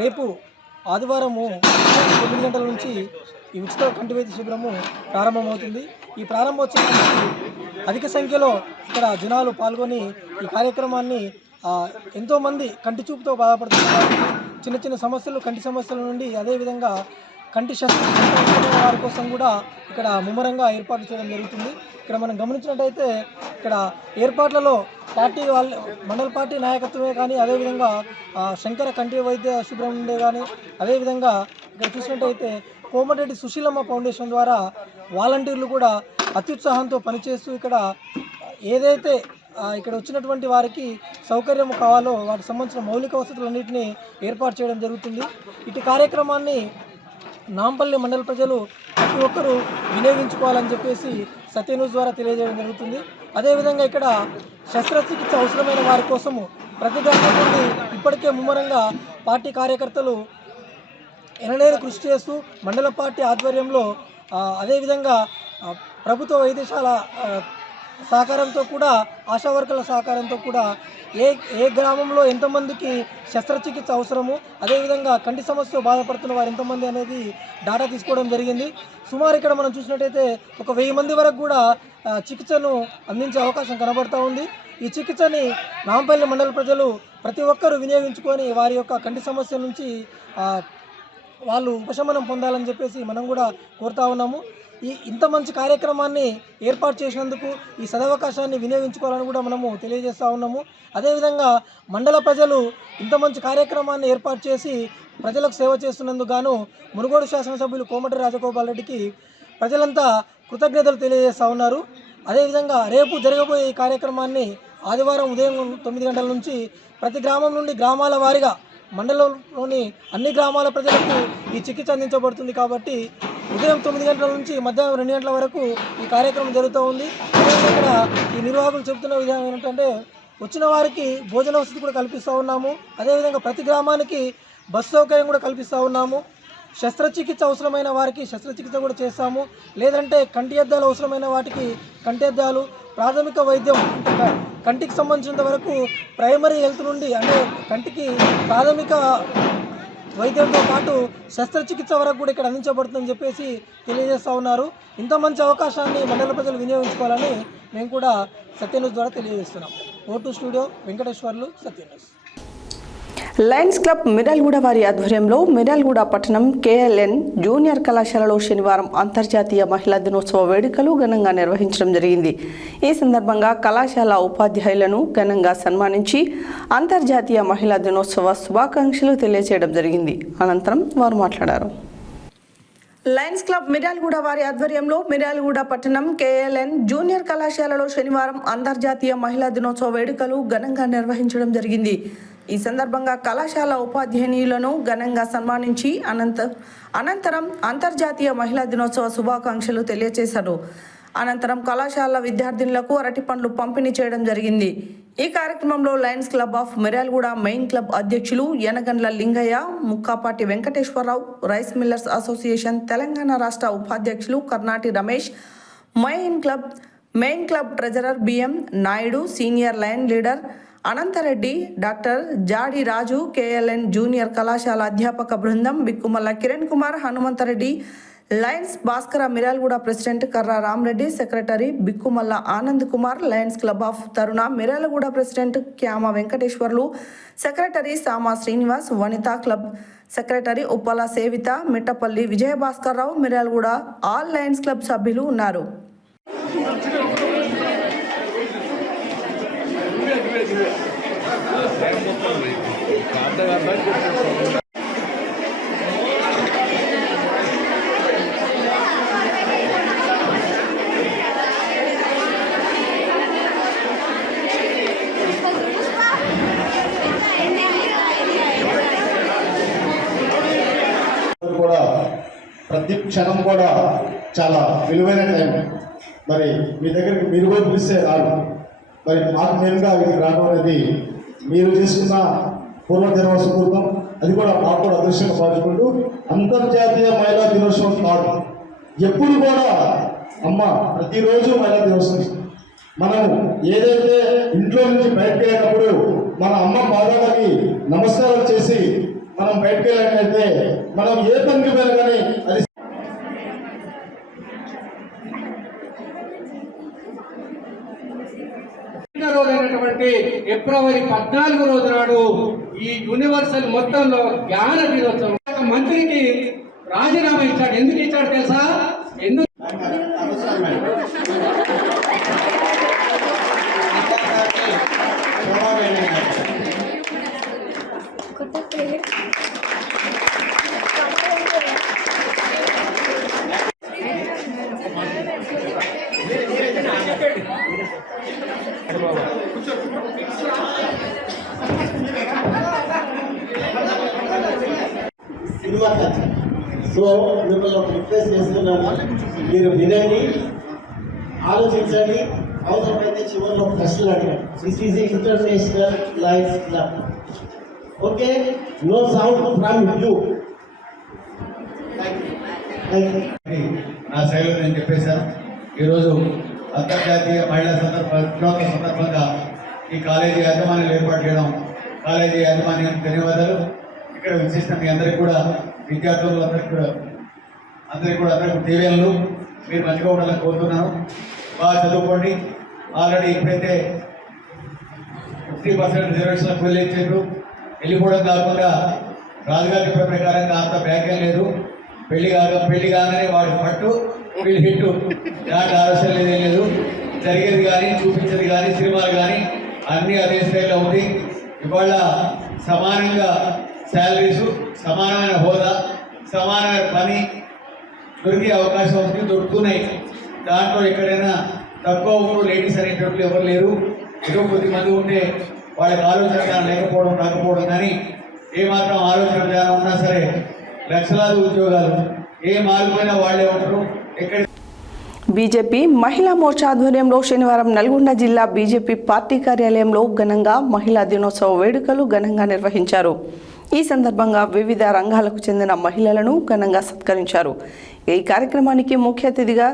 రేపు ఆదివారము 9 గంటల నుంచి ఈ ఉచిత కంటి వైద్య శిబిరము ప్రారంభమవుతుంది. ఈ ప్రారంభోత్సవానికి అధిక సంఖ్యలో ఇక్కడ జనాలు పాల్గొని ఈ కార్యక్రమాన్ని ఎంతోమంది కంటి చూపుతో బాధపడుతున్న వారికి చిన్న చిన్న సమస్యలు, కంటి సమస్యల నుండి అదేవిధంగా కంటి శస్త్రచికిత్స వారి కోసం కూడా ఇక్కడ ముమ్మరంగా ఏర్పాటు చేయడం జరుగుతుంది. ఇక్కడ మనం గమనించినట్టయితే ఇక్కడ ఏర్పాట్లలో మండల పార్టీ నాయకత్వమే కానీ అదేవిధంగా శంకర కంటి వైద్య శిబిరం ఉండే కానీ అదేవిధంగా ఇక్కడ చూసినట్టయితే కోమటిరెడ్డి సుశీలమ్మ ఫౌండేషన్ ద్వారా వాలంటీర్లు కూడా అత్యుత్సాహంతో పనిచేస్తూ ఇక్కడ ఏదైతే ఇక్కడ వచ్చినటువంటి వారికి సౌకర్యం కావాలో వాటికి సంబంధించిన మౌలిక వసతులన్నింటినీ ఏర్పాటు చేయడం జరుగుతుంది. ఇటు కార్యక్రమాన్ని నాంపల్లి మండల ప్రజలు ప్రతి ఒక్కరూ వినియోగించుకోవాలని చెప్పేసి సత్యన్యూస్ ద్వారా తెలియజేయడం జరుగుతుంది. అదేవిధంగా ఇక్కడ శస్త్రచికిత్స అవసరమైన వారి కోసము ప్రతి గ్రామం నుండి ఇప్పటికే ముమ్మరంగా పార్టీ కార్యకర్తలు ఎనలేని కృషి చేస్తూ మండల పార్టీ ఆధ్వర్యంలో అదేవిధంగా ప్రభుత్వ వైద్యశాల సహకారంతో కూడా ఆశా వర్కర్ల సహకారంతో కూడా ఏ గ్రామంలో ఎంతమందికి శస్త్రచికిత్స అవసరము అదేవిధంగా కంటి సమస్యతో బాధపడుతున్న వారు ఎంతమంది అనేది డాటా తీసుకోవడం జరిగింది. సుమారు ఇక్కడ మనం చూసినట్టయితే 1000 మంది వరకు కూడా చికిత్సను అందించే అవకాశం కనబడుతూ ఉంది. ఈ చికిత్సని నాంపల్లి మండల ప్రజలు ప్రతి ఒక్కరూ వినియోగించుకొని వారి యొక్క కంటి సమస్య నుంచి వాళ్ళు ఉపశమనం పొందాలని చెప్పేసి మనం కూడా కోరుతా ఉన్నాము. ఇంత మంచి కార్యక్రమాన్ని ఏర్పాటు చేసినందుకు ఈ సదవకాశాన్ని వినియోగించుకోవాలని కూడా మనము తెలియజేస్తూ ఉన్నాము. అదేవిధంగా మండల ప్రజలు ఇంత మంచి కార్యక్రమాన్ని ఏర్పాటు చేసి ప్రజలకు సేవ చేస్తున్నందుకు గాను మునుగోడు శాసనసభ్యులు కోమటిరెడ్డి రాజగోపాల్ రెడ్డికి ప్రజలంతా కృతజ్ఞతలు తెలియజేస్తూ ఉన్నారు. అదేవిధంగా రేపు జరగబోయే ఈ కార్యక్రమాన్ని ఆదివారం ఉదయం 9 గంటల నుంచి ప్రతి గ్రామం నుండి గ్రామాల వారీగా మండలంలోని అన్ని గ్రామాల ప్రజలకు ఈ చికిత్స అందించబడుతుంది. కాబట్టి ఉదయం 9 గంటల నుంచి మధ్యాహ్నం 2 గంటల వరకు ఈ కార్యక్రమం జరుగుతూ ఉంది. ఇక్కడ ఈ నిర్వాహకులు చెబుతున్న విధానం ఏంటంటే వచ్చిన వారికి భోజన వసతి కూడా కల్పిస్తూ ఉన్నాము. అదేవిధంగా ప్రతి గ్రామానికి బస్సు సౌకర్యం కూడా కల్పిస్తూ ఉన్నాము. శస్త్రచికిత్స అవసరమైన వారికి శస్త్రచికిత్స కూడా చేస్తాము. లేదంటే కంటి అద్దాలు అవసరమైన వాటికి కంటి అద్దాలు, ప్రాథమిక వైద్యం అంటే కంటికి సంబంధించినంత వరకు ప్రైమరీ హెల్త్ నుండి అంటే కంటికి ప్రాథమిక వైద్యంతో పాటు శస్త్రచికిత్స వరకు కూడా ఇక్కడ అందించబడుతుందని చెప్పేసి తెలియజేస్తూ ఉన్నారు. ఇంత మంచి అవకాశాన్ని మండల ప్రజలు వినియోగించుకోవాలని మేము కూడా సత్యన్యూస్ ద్వారా తెలియజేస్తున్నాం. ఓటు studio Venkateswarlu, Satya news. Lions club Miryalaguda వారి ఆధ్వర్యంలో మిర్యాలగూడ పట్టణం KLN జూనియర్ కళాశాలలో శనివారం అంతర్జాతీయ మహిళా దినోత్సవ వేడుకలు ఘనంగా నిర్వహించడం జరిగింది. ఈ సందర్భంగా కళాశాల ఉపాధ్యాయులను ఘనంగా సన్మానించి అంతర్జాతీయ మహిళా దినోత్సవ శుభాకాంక్షలు తెలియజేయడం జరిగింది. అనంతరం వారు మాట్లాడారు. లయన్స్ క్లబ్ మిర్యాలగూడ వారి ఆధ్వర్యంలో మిర్యాలగూడ పట్టణం KLN జూనియర్ కళాశాలలో శనివారం అంతర్జాతీయ మహిళా దినోత్సవ వేడుకలు ఘనంగా నిర్వహించడం జరిగింది. ఈ సందర్భంగా కళాశాల ఉపాధ్యాయులను ఘనంగా సన్మానించి అనంతరం అంతర్జాతీయ మహిళా దినోత్సవ శుభాకాంక్షలు తెలియజేశారు. అనంతరం కళాశాల విద్యార్థినులకు అరటి పండ్లు పంపిణీ చేయడం జరిగింది. ఈ కార్యక్రమంలో lions club of Miryalaguda main club అధ్యక్షులు Yanagandla Lingaiah, Mukkapati Venkateswararao, rice millers association Telangana రాష్ట్ర ఉపాధ్యక్షులు Karnati Ramesh, main club treasurer BM Naidu, senior lion leader Anantareddy, doctor Jadi Raju, KLN junior కళాశాల అధ్యాపక బృందం, Bikkumalla Kiran Kumar, Hanumanthareddy, lions Bhaskara Miryalaguda president Karra Ramareddy, secretary Bikkumalla Anand Kumar, lions club of Taruna Miryalaguda president Kyama Venkateswarlu, secretary Sama Srinivas, Vanitha club secretary Uppala Savitha, Mittapalli Vijayabhaskar Rao, Miryalaguda all Lions club సభ్యులు ఉన్నారు. కూడా ప్రతి క్షణం కూడా చాలా విలువైన టైం. మరి మీ దగ్గరికి మీరు కూడా పిలిస్తే రాదు. మరి మాకు నేనుగా వీరికి రావడం అనేది మీరు చేసుకున్న పూర్వజన్మ సుకృతం. అది కూడా మాకు కూడా అదృష్టంగా పాల్చుకుంటూ అంతర్జాతీయ మహిళా దినోత్సవం కాదు, ఎప్పుడు కూడా అమ్మ ప్రతిరోజు మహిళా దినోత్సవం. మనం ఏదైతే ఇంట్లో నుంచి బయటకు వెళ్ళినప్పుడు మన అమ్మ పాదాలకి నమస్కారం చేసి మనం బయటకు వెళ్ళినట్లయితే మనం ఏ పనికి పోయినా కానీ అది రోజైనటువంటి ఫిబ్రవరి 14 రోజు నాడు ఈ యూనివర్సల్ మొత్తంలో జ్ఞాన దినోత్సవం మంత్రికి రాజీనామా ఇచ్చాడు. ఎందుకు ఇచ్చాడు తెలుసా? ఎందుకు సో మిమ్మల్ని ఒక రిక్వెస్ట్ చేస్తున్నాను, మీరు వినండి, ఆలోచించండి, అవసరమైతే చివరిలో ప్రశ్నలు అడగండి. This is international Lions club. Okay, no sound from you. నా శైలి నేను చెప్పేశాను. ఈరోజు అంతర్జాతీయ మహిళా దినోత్సవం సందర్భంగా ఈ కాలేజీ యాజమాన్యాలు ఏర్పాటు చేయడం, కాలేజీ యాజమాన్యానికి ధన్యవాదాలు. ఇక్కడ విశిష్ట మీ అందరికీ కూడా, విద్యార్థులు అందరికీ కూడా దీవెనలు. మీరు మంచిగా ఉండాలని కోరుతున్నాను. బాగా చదువుకోండి. ఆల్రెడీ ఇప్పుడైతే 50% రిజర్వేషన్లకు వెళ్ళిచ్చారు. వెళ్ళిపోవడం కాకుండా రాజుగారి చెప్పే ప్రకారంగా అంత బ్యాక్ ఏం లేదు. పెళ్లి కాగానే వాడి పట్టు వీళ్ళు హిట్టు, దాంట్లో ఆలోచన లేదేం లేదు. జరిగేది కానీ చూపించేది కానీ సినిమాలు కానీ అన్నీ అదే స్థాయిలో ఉంది. ఇవాళ సమానంగా శాలరీసు, సమానమైన హోదా, సమానమైన పని దొరికే అవకాశం ఉంది, దొరుకుతున్నాయి. దాంట్లో ఎక్కడైనా తక్కువ ఊరు లేడీస్ అనేటట్లు ఎవరు లేరు. ఏదో కొద్దిమంది ఉంటే వాళ్ళకి ఆలోచన జ్ఞానం లేకపోవడం రాకపోవడం, కానీ ఏమాత్రం ఆలోచన జ్ఞానం ఉన్నా సరే లక్షలాది ఉద్యోగాలు ఏ మారిపోయినా వాళ్ళే ఉంటారు. ఎక్కడ బీజేపీ మహిళా మోర్చా ఆధ్వర్యంలో శనివారం నల్గొండ జిల్లా బీజేపీ పార్టీ కార్యాలయంలో ఘనంగా మహిళా దినోత్సవ వేడుకలు ఘనంగా నిర్వహించారు. ఈ సందర్భంగా వివిధ రంగాలకు చెందిన మహిళలను ఘనంగా సత్కరించారు. ఈ కార్యక్రమానికి ముఖ్య అతిథిగా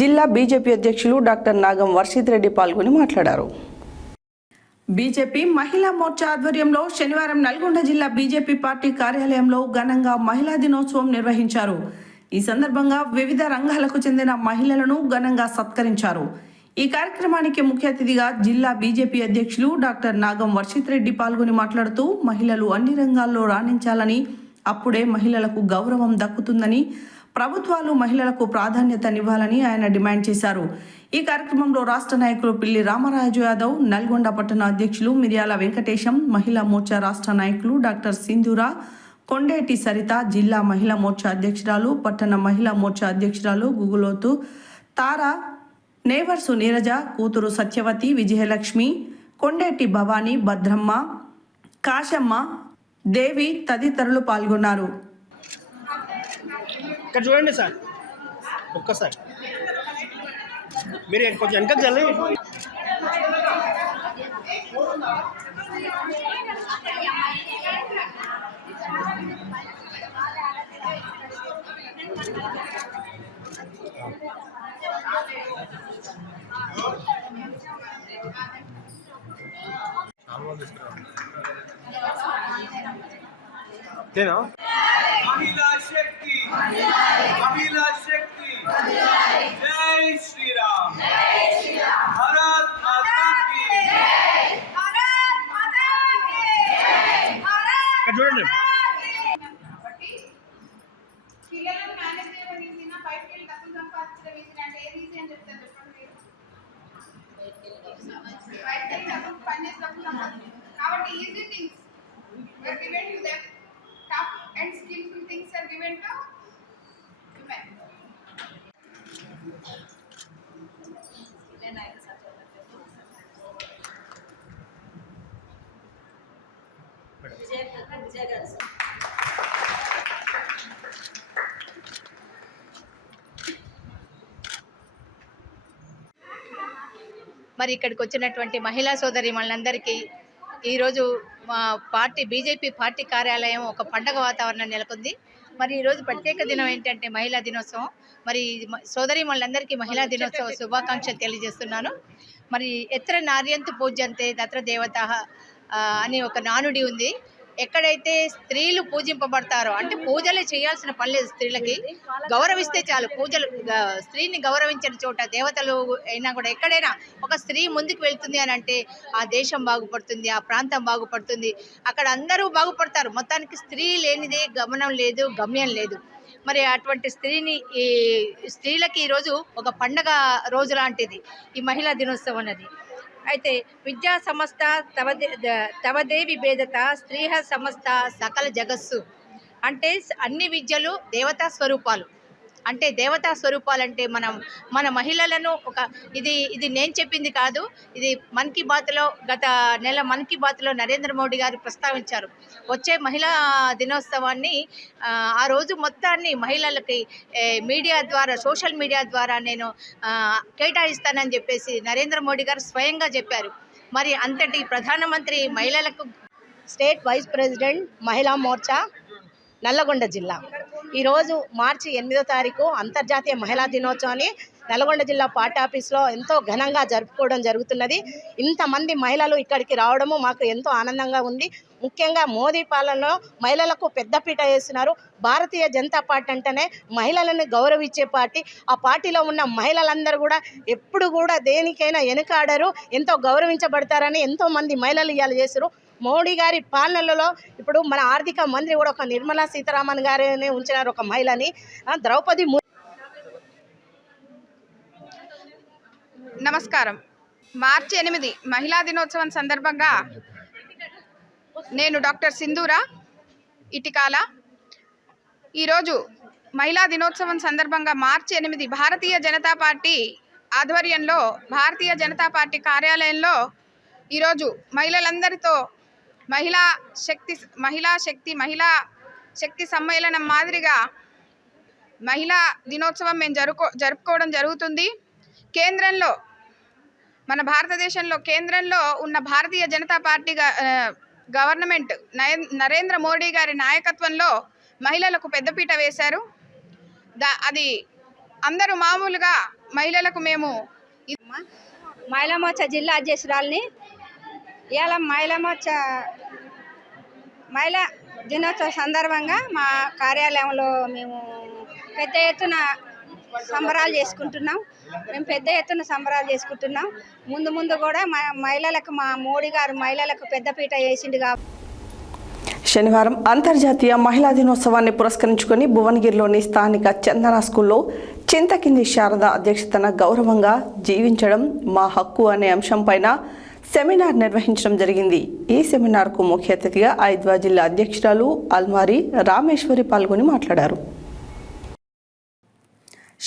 జిల్లా బీజేపీ అధ్యక్షులు డాక్టర్ నాగం వర్షిత్ రెడ్డి పాల్గొని మాట్లాడారు. బీజేపీ మహిళా మోర్చా ఆధ్వర్యంలో శనివారం నల్గొండ జిల్లా బీజేపీ పార్టీ కార్యాలయంలో ఘనంగా మహిళా దినోత్సవం నిర్వహించారు. ఈ సందర్భంగా వివిధ రంగాలకు చెందిన మహిళలను ఘనంగా సత్కరించారు. ఈ కార్యక్రమానికి ముఖ్య అతిథిగా జిల్లా బీజేపీ అధ్యక్షులు డాక్టర్ నాగం వర్షిత్ రెడ్డి పాల్గొని మాట్లాడుతూ మహిళలు అన్ని రంగాల్లో రాణించాలని, అప్పుడే మహిళలకు గౌరవం దక్కుతుందని, ప్రభుత్వాలు మహిళలకు ప్రాధాన్యతనివ్వాలని ఆయన డిమాండ్ చేశారు. ఈ కార్యక్రమంలో రాష్ట్ర నాయకులు పిల్లి రామరాజు యాదవ్, నల్గొండ పట్టణ అధ్యక్షులు మిర్యాల వెంకటేశం, మహిళా మోర్చా రాష్ట్ర నాయకులు డాక్టర్ సింధూరా, కొండేటి సరిత, జిల్లా మహిళా మోర్చా అధ్యక్షురాలు, పట్టణ మహిళా మోర్చా అధ్యక్షురాలు గుగులోతు తారా, నేవర్సు నీరజ, కూతురు సత్యవతి, విజయలక్ష్మి, కొండేటి భవానీ, భద్రమ్మ, కాశమ్మ, దేవి తదితరులు పాల్గొన్నారు. ఇక్కడ చూడండి సార్, ఒక్కసారి మీరు కొంచెం వెనక జల్లి. మహిళా శక్తి, మహిళా శక్తి, జై శ్రీరామ్, భారత్ మాతా కీ. ఇక్కడ చూడండి. పిల్లలను మేనేజ్ చేయడం ఈజీనా, బయటకు వెళ్ళి డబ్బులు సంపాదించడం ఈజీనా అంటే ఏది ఈజీ అని చెప్తారు చెప్పండి మీరు? బయటకు వెళ్ళి డబ్బులు పని చేసి డబ్బులు సంపాదించడం. కాబట్టి easy things were given to them, tough and skillful things are given to women. మరి ఇక్కడికి వచ్చినటువంటి మహిళా సోదరీమణులందరికీ ఈరోజు మా పార్టీ బీజేపీ పార్టీ కార్యాలయం ఒక పండగ వాతావరణం నెలకొంది. మరి ఈరోజు ప్రత్యేక దినం ఏంటంటే మహిళా దినోత్సవం. మరి సోదరీమణులందరికీ మహిళా దినోత్సవ శుభాకాంక్షలు తెలియజేస్తున్నాను. మరి ఎత్ర నార్యంతు పూజ్యంతే తత్ర దేవత అని ఒక నానుడి ఉంది. ఎక్కడైతే స్త్రీలు పూజింపబడతారో, అంటే పూజలు చేయాల్సిన పని లేదు, స్త్రీలకి గౌరవిస్తే చాలు. పూజలు స్త్రీని గౌరవించిన చోట దేవతలు అయినా కూడా ఎక్కడైనా ఒక స్త్రీ ముందుకు వెళ్తుంది అని అంటే ఆ దేశం బాగుపడుతుంది, ఆ ప్రాంతం బాగుపడుతుంది, అక్కడ అందరూ బాగుపడతారు. మొత్తానికి స్త్రీ లేనిదే గమనం లేదు, గమ్యం లేదు. మరి అటువంటి ఈ స్త్రీలకి ఈరోజు ఒక పండగ రోజు లాంటిది ఈ మహిళా దినోత్సవం అన్నది. అయితే విద్యా సంస్థ తవదేవి భేదత స్త్రీహ సంస్థ సకల జగస్సు అంటే అన్ని విద్యలు దేవతా స్వరూపాలు. అంటే దేవతా స్వరూపాలు అంటే మన మహిళలను ఇది నేను చెప్పింది కాదు, ఇది మన్ కీ బాత్లో గత నెల మన్ కీ బాత్లో నరేంద్ర మోడీ గారు ప్రస్తావించారు. వచ్చే మహిళా దినోత్సవాన్ని ఆ రోజు మొత్తాన్ని మహిళలకి మీడియా ద్వారా, సోషల్ మీడియా ద్వారా నేను కేటాయిస్తానని చెప్పేసి నరేంద్ర మోడీ గారు స్వయంగా చెప్పారు. మరి అంతటి ప్రధానమంత్రి మహిళలకు స్టేట్ వైస్ ప్రెసిడెంట్ మహిళా మోర్చా నల్లగొండ జిల్లా ఈరోజు మార్చి 8వ తారీఖు అంతర్జాతీయ మహిళా దినోత్సవాన్ని నల్గొండ జిల్లా పార్టీ ఆఫీస్లో ఎంతో ఘనంగా జరుపుకోవడం జరుగుతున్నది. ఇంతమంది మహిళలు ఇక్కడికి రావడము మాకు ఎంతో ఆనందంగా ఉంది. ముఖ్యంగా మోదీ పాలనలో మహిళలకు పెద్దపీట వేస్తున్నారు. భారతీయ జనతా పార్టీ అంటేనే మహిళలను గౌరవించే పార్టీ. ఆ పార్టీలో ఉన్న మహిళలందరూ కూడా ఎప్పుడు కూడా దేనికైనా వెనుకాడరు, ఎంతో గౌరవించబడతారని ఎంతోమంది మహిళలు ఇవాళ చేస్తారు. మోడీ గారి పాలనలో ఇప్పుడు మన ఆర్థిక మంత్రి కూడా ఒక నిర్మలా సీతారామన్ గారిని ఉంచినారు, ఒక మహిళని. ద్రౌపది నమస్కారం. మార్చి 8 మహిళా దినోత్సవం సందర్భంగా నేను డాక్టర్ సింధూరా ఇటికాల ఈరోజు మహిళా దినోత్సవం సందర్భంగా మార్చి 8 భారతీయ జనతా పార్టీ ఆధ్వర్యంలో భారతీయ జనతా పార్టీ కార్యాలయంలో ఈరోజు మహిళలందరితో మహిళా శక్తి సమ్మేళనం మాదిరిగా మహిళా దినోత్సవం మేము జరుపుకోవడం జరుగుతుంది. కేంద్రంలో మన భారతదేశంలో కేంద్రంలో ఉన్న భారతీయ జనతా పార్టీ గవర్నమెంట్ నరేంద్ర మోడీ గారి నాయకత్వంలో మహిళలకు పెద్దపీట వేశారు. అది అందరూ మామూలుగా మహిళలకు మేము మహిళా మోర్చా జిల్లా అధ్యక్షురాలని ఇవాళ మహిళా దినోత్సవ సందర్భంగా మా కార్యాలయంలో మేము పెద్ద ఎత్తున సంబరాలు చేసుకుంటున్నాం. ముందు కూడా మహిళలకు మా మోడీ గారు మహిళలకు పెద్దపీట వేసిండు కాబట్టి శనివారం అంతర్జాతీయ మహిళా దినోత్సవాన్ని పురస్కరించుకొని భువనగిరిలోని స్థానిక చందన స్కూల్లో చింతకింది శారద అధ్యక్షతన గౌరవంగా జీవించడం మా హక్కు అనే అంశంపైన సెమినార్ నిర్వహించడం జరిగింది. ఈ సెమినార్కు ముఖ్య అతిథిగా ఐద్వా జిల్లా అధ్యక్షురాలు అల్మారి రామేశ్వరి పాల్గొని మాట్లాడారు.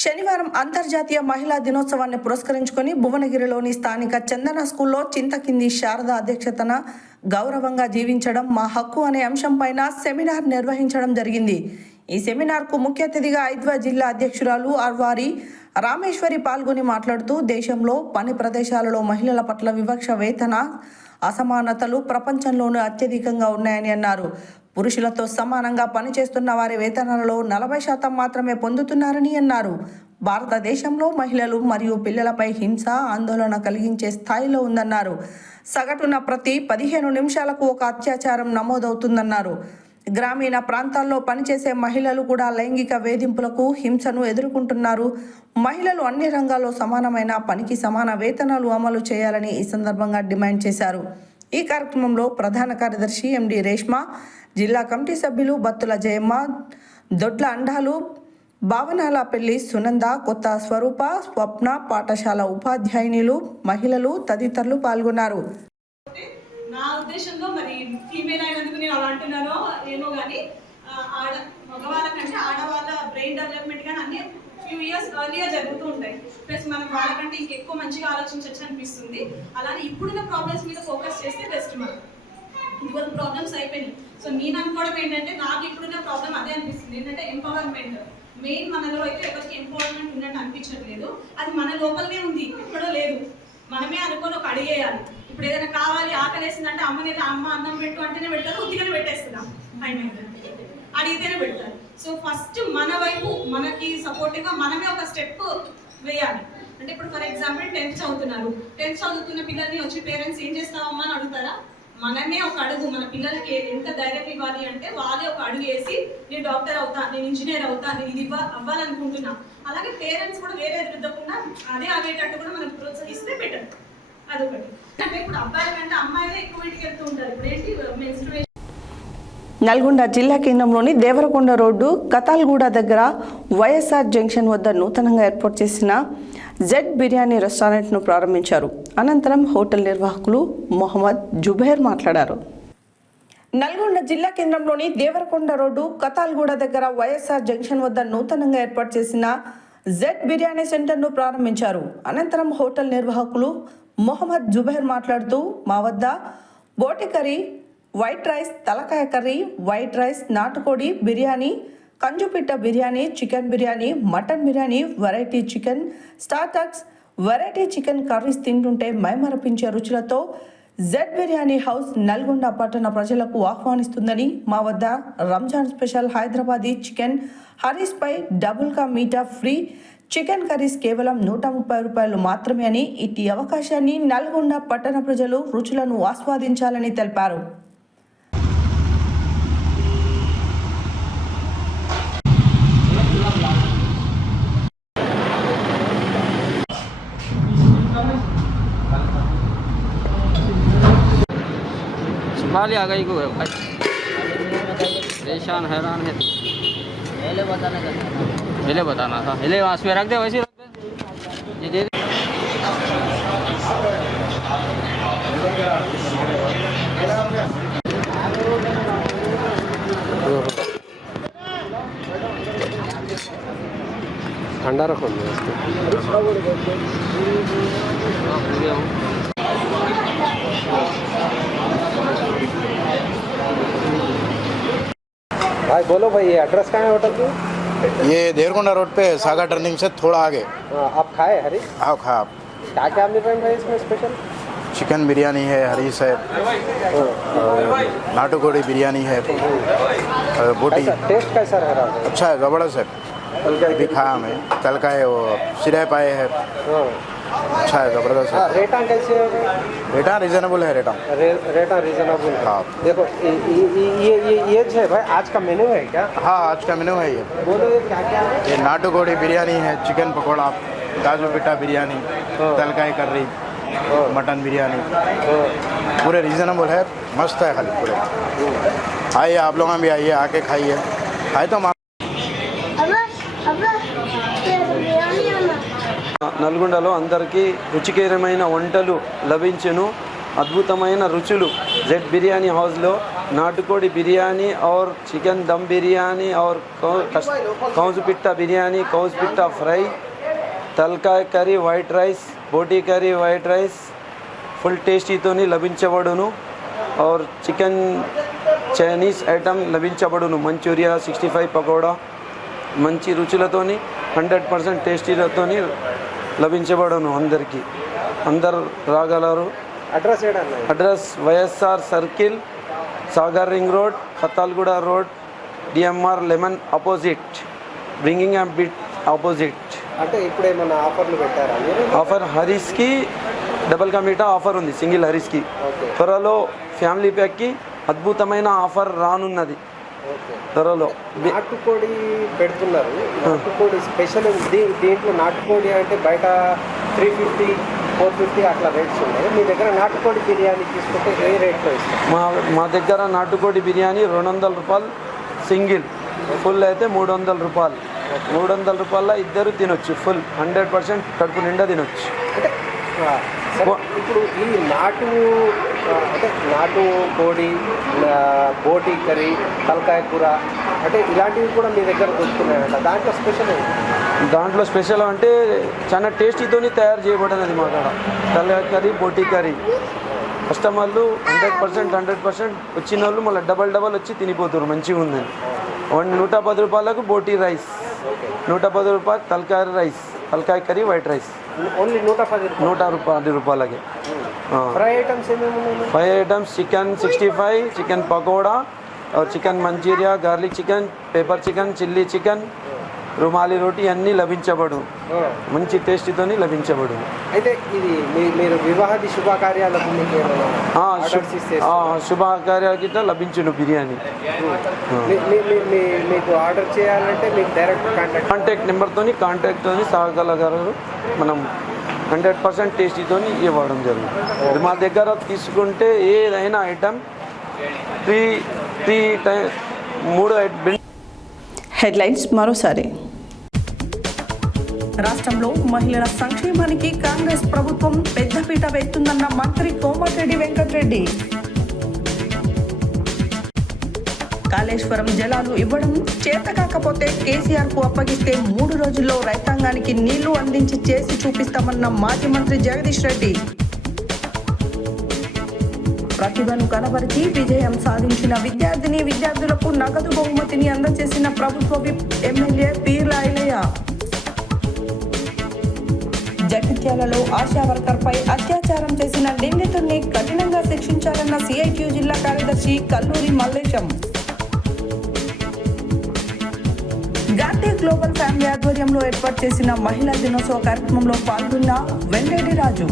శనివారం అంతర్జాతీయ మహిళా దినోత్సవాన్ని పురస్కరించుకొని భువనగిరిలోని స్థానిక చందన స్కూల్లో చింతకింది శారద అధ్యక్షతన గౌరవంగా జీవించడం మా హక్కు అనే అంశంపైన సెమినార్ నిర్వహించడం జరిగింది. ఈ సెమినార్కు ముఖ్య అతిథిగా ఐద్వా జిల్లా అధ్యక్షురాలు అల్వారి రామేశ్వరి పాల్గొని మాట్లాడుతూ దేశంలో పని ప్రదేశాలలో మహిళల పట్ల వివక్ష, వేతన అసమానతలు ప్రపంచంలోనూ అత్యధికంగా ఉన్నాయని అన్నారు. పురుషులతో సమానంగా పనిచేస్తున్న వారి వేతనాలలో 40% మాత్రమే పొందుతున్నారని అన్నారు. భారతదేశంలో మహిళలు మరియు పిల్లలపై హింస, ఆందోళన కలిగించే స్థాయిలో ఉందన్నారు. సగటున ప్రతి 15 నిమిషాలకు ఒక అత్యాచారం నమోదవుతుందన్నారు. గ్రామీణ ప్రాంతాల్లో పనిచేసే మహిళలు కూడా లైంగిక వేధింపులకు, హింసను ఎదుర్కొంటున్నారు. మహిళలు అన్ని రంగాల్లో సమానమైన పనికి సమాన వేతనాలు అమలు చేయాలని ఈ సందర్భంగా డిమాండ్ చేశారు. ఈ కార్యక్రమంలో ప్రధాన కార్యదర్శి ఎండి రేష్మ, జిల్లా కమిటీ సభ్యులు బత్తుల జయమ్మ, దొడ్ల అండాలు, భావనాల పెళ్లి సునంద, కొత్త స్వరూప, స్వప్న, పాఠశాల ఉపాధ్యాయునిలు, మహిళలు తదితరులు పాల్గొన్నారు. నా ఉద్దేశంలో మరి ఫీమేల్ అయినందుకు నేను అలా అంటున్నానో ఏమో కానీ మగవాళ్ళ కంటే ఆడవాళ్ళ బ్రెయిన్ డెవలప్మెంట్ కానీ అన్ని ఫ్యూ ఇయర్స్ ఎర్లీగా జరుగుతూ ఉంటాయి. ప్లస్ మనం వాళ్ళకంటే ఇంకెక్కువ మంచిగా ఆలోచించవచ్చు అనిపిస్తుంది. అలానే ఇప్పుడున్న ప్రాబ్లమ్స్ మీద ఫోకస్ చేస్తే బెస్ట్. మనం ఇదివరకు ప్రాబ్లమ్స్ అయిపోయినాయి. సో నేను అనుకోవడం ఏంటంటే నాకు ఇప్పుడున్న ప్రాబ్లం అదే అనిపిస్తుంది. ఏంటంటే ఎంపవర్మెంట్ మెయిన్ మనలో అయితే ఎవరికి ఎంపవర్మెంట్ ఉన్నట్టు అనిపించట్లేదు. అది మన లోపలనే ఉంది, ఎక్కడో లేదు. మనమే అనుకొని ఒక అడిగేయాలి. ఇప్పుడు ఏదైనా కావాలి, ఆకలేసిందంటే అమ్మ అన్నం పెట్టు అంటేనే పెడతారు, ఉత్తిగానే పెట్టేస్తున్నాం. అడిగితేనే పెడతారు. సో ఫస్ట్ మన వైపు మనకి సపోర్టివ్గా మనమే ఒక స్టెప్ వేయాలి. అంటే ఇప్పుడు ఫర్ ఎగ్జాంపుల్ 10th చదువుతున్నారు. 10th చదువుతున్న పిల్లల్ని వచ్చి పేరెంట్స్ ఏం చేస్తావమ్మా అని అడుగుతారా? మనమే ఒక అడుగు మన పిల్లలకి ఎంత ధైర్యం ఇవ్వాలి అంటే వాళ్ళే ఒక అడుగు వేసి నేను డాక్టర్ అవుతా, నేను ఇంజనీర్ అవుతా, నేను ఇది అవ్వాలనుకుంటున్నా. అలాగే పేరెంట్స్ కూడా వేరే రుద్దకుండా అదే అయ్యేటట్టు కూడా మనకు ప్రోత్సహిస్తే బెటర్. అదొకటి. అంటే ఇప్పుడు అబ్బాయిల కంటే అమ్మాయిలే ఎక్కువ ఇంటికి వెళ్తూ ఉంటారు. ఇప్పుడు ఏంటి మెన్స్ట్రుయేషన్. నల్గొండ జిల్లా కేంద్రంలోని దేవరకొండ రోడ్డు కతాల్గూడ దగ్గర వైఎస్ఆర్ జంక్షన్ వద్ద నూతనంగా ఏర్పాటు చేసిన జెడ్ బిర్యానీ రెస్టారెంట్ను ప్రారంభించారు. అనంతరం హోటల్ నిర్వాహకులు మొహమ్మద్ జుబైర్ మాట్లాడారు. నల్గొండ జిల్లా కేంద్రంలోని దేవరకొండ రోడ్డు కతాల్గూడ దగ్గర వైఎస్ఆర్ జంక్షన్ వద్ద నూతనంగా ఏర్పాటు చేసిన జెడ్ బిర్యానీ సెంటర్ను ప్రారంభించారు. అనంతరం హోటల్ నిర్వాహకులు మొహమ్మద్ జుబైర్ మాట్లాడుతూ మా వద్ద బోటి కర్రీ, వైట్ రైస్, తలకాయ కర్రీ, వైట్ రైస్, నాటుకోడి బిర్యానీ, కంజుపిట్ట biryani, chicken biryani, mutton biryani, variety chicken, starters, variety chicken curries తింటుంటే మైమరపించే రుచులతో జెడ్ బిర్యానీ హౌస్ నల్గొండ పట్టణ ప్రజలకు ఆహ్వానిస్తుందని, మా వద్ద రంజాన్ స్పెషల్ హైదరాబాదీ చికెన్ హరీస్పై డబుల్గా మీటా ఫ్రీ, చికెన్ కర్రీస్ కేవలం 130 రూపాయలు మాత్రమే అని, ఇట్టి అవకాశాన్ని నల్గొండ పట్టణ ప్రజలు రుచులను ఆస్వాదించాలని తెలిపారు. आ गई को परेशान हैरान है। पहले बताना था। पहले वहाँ पे रख दे, वैसे रख दे। ये दे दे। ठंडा रखो। भाई बोलो भाई, ये एड्रेस कहाँ है होटल की? ये देवरकोंडा रोड पे सागर टर्निंग से थोड़ा आगे। आप खाए हरी? आओ खा आप। क्या क्या मिल रहा है भाई इसमें स्पेशल? चिकन बिरयानी है, हरीस है, नाटुकोड़ी बिरयानी है, बोटी। टेस्ट कैसा रह रहा है? अच्छा है, ज़बरदस्त है। भी खाया हमें, तल का है, वो सिरे पाए है, अच्छा है, ज़बरदस्त है। रेटा कैसे है? रेटा रीजनेबल है, रेटा रीजनेबल है। हाँ देखो ये जो है भाई, आज का मेन्यू है क्या? हाँ, आज का मेन्यू है ये। बोलो ये क्या क्या है? ये नाटुकोड़ी बिरयानी है, चिकन पकौड़ा, काजू पिट्टा बिरयानी, तलकाई कर्री, मटन बिरयानी, पूरे रीजनेबल है, मस्त है। खाली पूरे आइए, आप लोग भी आइए, आके खाइए। खाए तो నల్గొండలో అందరికీ రుచికరమైన వంటలు లభించును, అద్భుతమైన రుచులు జెడ్ బిర్యానీ హౌస్లో నాటుకోడి బిర్యానీ और चिकन दम बिरयानी और कौज पिट्टा बिरयानी, कौज पिट्टा फ्राई, తలకాయ కర్రీ, వైట్ రైస్, బోటీ కర్రీ, వైట్ రైస్ ఫుల్ టేస్టీతోని లభించబడును. और చికెన్ చైనీస్ ఐటమ్ లభించబడును, మంచూరియా, 65 పకోడా, మంచి రుచులతోని 100% టేస్టీలతోని లభించబడును. అందరు రాగలరు. Address YSR circle, Sagar ring road, Khatalguda road, DMR lemon opposite, bringing and bit opposite. అంటే ఇప్పుడు ఏమైనా ఆఫర్లు పెట్టారా? Offer హరీస్కి double ka meetha offer ఉంది, సింగిల్ హరీస్కి. త్వరలో ఫ్యామిలీ ప్యాక్కి అద్భుతమైన ఆఫర్ రానున్నది. త్వరలో నాటుకోడి పెడుతున్నారు. నాటుకోడి స్పెషల్ దీంట్లో నాటుకోడి అంటే బయట 350, 450 అట్లా రేట్స్ ఉన్నాయి. మీ దగ్గర నాటుకోడి బిర్యానీ తీసుకుంటే ఏ రేట్లో ఇస్తారు? మా దగ్గర నాటుకోడి బిర్యానీ 200 రూపాయలు సింగిల్, ఫుల్ అయితే 300 రూపాయలు. 300 రూపాయల ఇద్దరు తినొచ్చు, ఫుల్ 100% కడుపు నిండా తినొచ్చు. ఇప్పుడు ఈ నాటు కోడి, బోటీ కర్రీ, తలకాయ కూర అంటే ఇలాంటివి కూడా మీ దగ్గర దొరుకుతున్నాయంట. దాంట్లో స్పెషల్ అంటే చాలా టేస్టీతోని తయారు చేయబడినది మా కాడ. తలకాయ కర్రీ, బోటీ కర్రీ కస్టమర్లు 100% వచ్చిన వాళ్ళు మళ్ళీ డబల్ వచ్చి తినిపోతారు, మంచిగా ఉందని. 110 రూపాయలకు బోటీ రైస్, 110 రూపాయలు తలకాయ రైస్, తలకాయ కర్రీ, వైట్ రైస్ ఓన్లీ 110 రూపాయలకి. Fry items chicken 65, chicken pakoda, chicken manchuria, garlic chicken, pepper chicken, chilli chicken, rumali roti అన్నీ లభించబడు, మంచి టేస్టీతోని లభించబడు. అయితే ఇది మీరు వివాహాది శుభకార్యాలకు శుభకార్యాలకి లభించును బిర్యానీ. మీకు ఆర్డర్ చేయాలంటే మీకు డైరెక్ట్ కాంటాక్ట్ నెంబర్తోని సాగలగారు. మనం 100% టేస్టీతోని ఇవ్వడం జరుగుతుంది. మా దగ్గర తీసుకుంటే ఏదైనా ఐటమ్ 3 హెడ్లైన్స్ మరోసారి. రాష్ట్రంలో మహిళల సంక్షేమానికి కాంగ్రెస్ ప్రభుత్వం పెద్దపీట వేస్తుందన్న మంత్రి కోమటిరెడ్డి వెంకటరెడ్డి. కాళేశ్వరం జలాలు ఇవ్వడం చేతకాకపోతే కేసీఆర్ కు అప్పగిస్తే 3 రోజుల్లో రైతాంగానికి నీళ్లు అందించి చేసి చూపిస్తామన్న మాజీ మంత్రి జగదీష్ రెడ్డి. ప్రతిభను కనబరిచి విజయం సాధించిన విద్యార్థులకు నగదు బహుమతిని అందజేసిన ప్రభుత్వ విప్ ఎమ్మెల్యే పీర్ల ఐలయ్య. జగిత్యాలలో ఆశా వర్కర్ పై అత్యాచారం చేసిన నిందితుడిని కఠినంగా శిక్షించాలన్న సిఐటియు జిల్లా కార్యదర్శి కల్లూరి మల్లేశం. గాంధీ గ్లోబల్ ఫ్యామిలీ ఆధ్వర్యంలో ఏర్పాటు చేసిన మహిళా దినోత్సవ కార్యక్రమంలో పాల్గొన్న వెంకటరెడ్డి రాజు.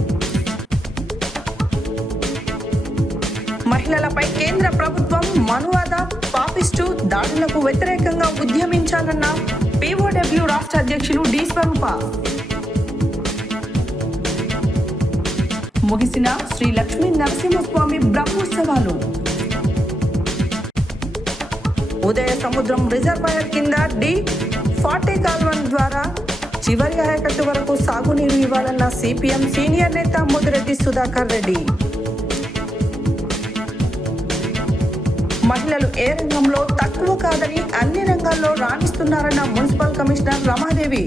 మహిళలపై కేంద్ర ప్రభుత్వం మనువాద పాపిస్టు దాడులకు వ్యతిరేకంగా ఉద్యమించాలన్న పిఓడబ్ల్యూ రాష్ట్ర అధ్యక్షులు డి స్వరూప. ముగిసిన శ్రీ లక్ష్మీ నరసింహస్వామి బ్రహ్మోత్సవాలు. ఉదయ సముద్రం రిజర్వాయర్ కింద D40 కాల్వన్ ద్వారా చివరి ఆయకట్టు వరకు సాగునీరు ఇవ్వాలన్న సిపిఎం సీనియర్ నేత ముదిరెడ్డి సుధాకర్ రెడ్డి. మహిళలు ఏ రంగంలో తక్కువ కాదని అన్ని రంగాల్లో రాణిస్తున్నారన్న మున్సిపల్ కమిషనర్ రమాదేవి.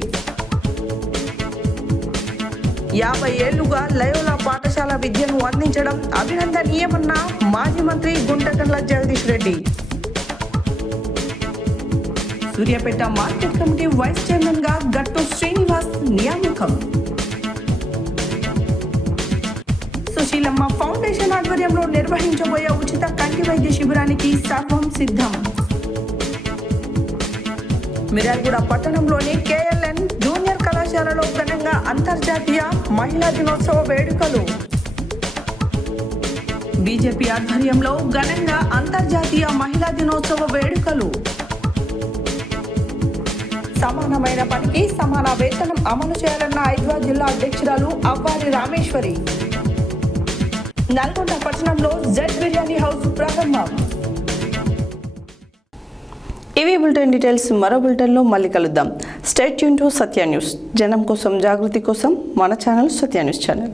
50 ఏళ్లుగా లయోలా పాఠశాల విద్యను అందించడం అభినందనీయమన్న మాజీ మంత్రి Guntakarla Jagadish Reddy. Suryapet market committee vice chairman గా గట్టు శ్రీనివాస్ నియామకం. సుశీలమ్మ నిర్వహించబోయే ఉచిత కంటి వైద్య శిబిరానికి సర్వం సిద్ధం. మిర్యాలగూడ పట్టణంలోని KLN జూనియర్ కళాశాలలో ఘనంగా అంతర్జాతీయ మహిళా దినోత్సవ వేడుకలు. బీజేపీ ఆధ్వర్యంలో ఘనంగా అంతర్జాతీయ మహిళా దినోత్సవ వేడుకలు. సమానమైన పనికి సమాన వేతనం అమలు చేయాలన్న ఐద్వా జిల్లా అధ్యక్షురాలు అవ్వాలి రామేశ్వరి. నల్గొండ పట్టణంలో జెడ్ బిర్యానీ హౌస్ ప్రారంభం. ఇవి బులెటిన్ డీటెయిల్స్. మరో బులెటిన్లో మళ్ళీ కలుద్దాం. Stay tune to Satya news. జనం కోసం జాగృతి కోసం మన ఛానల్ సత్య న్యూస్ ఛానల్.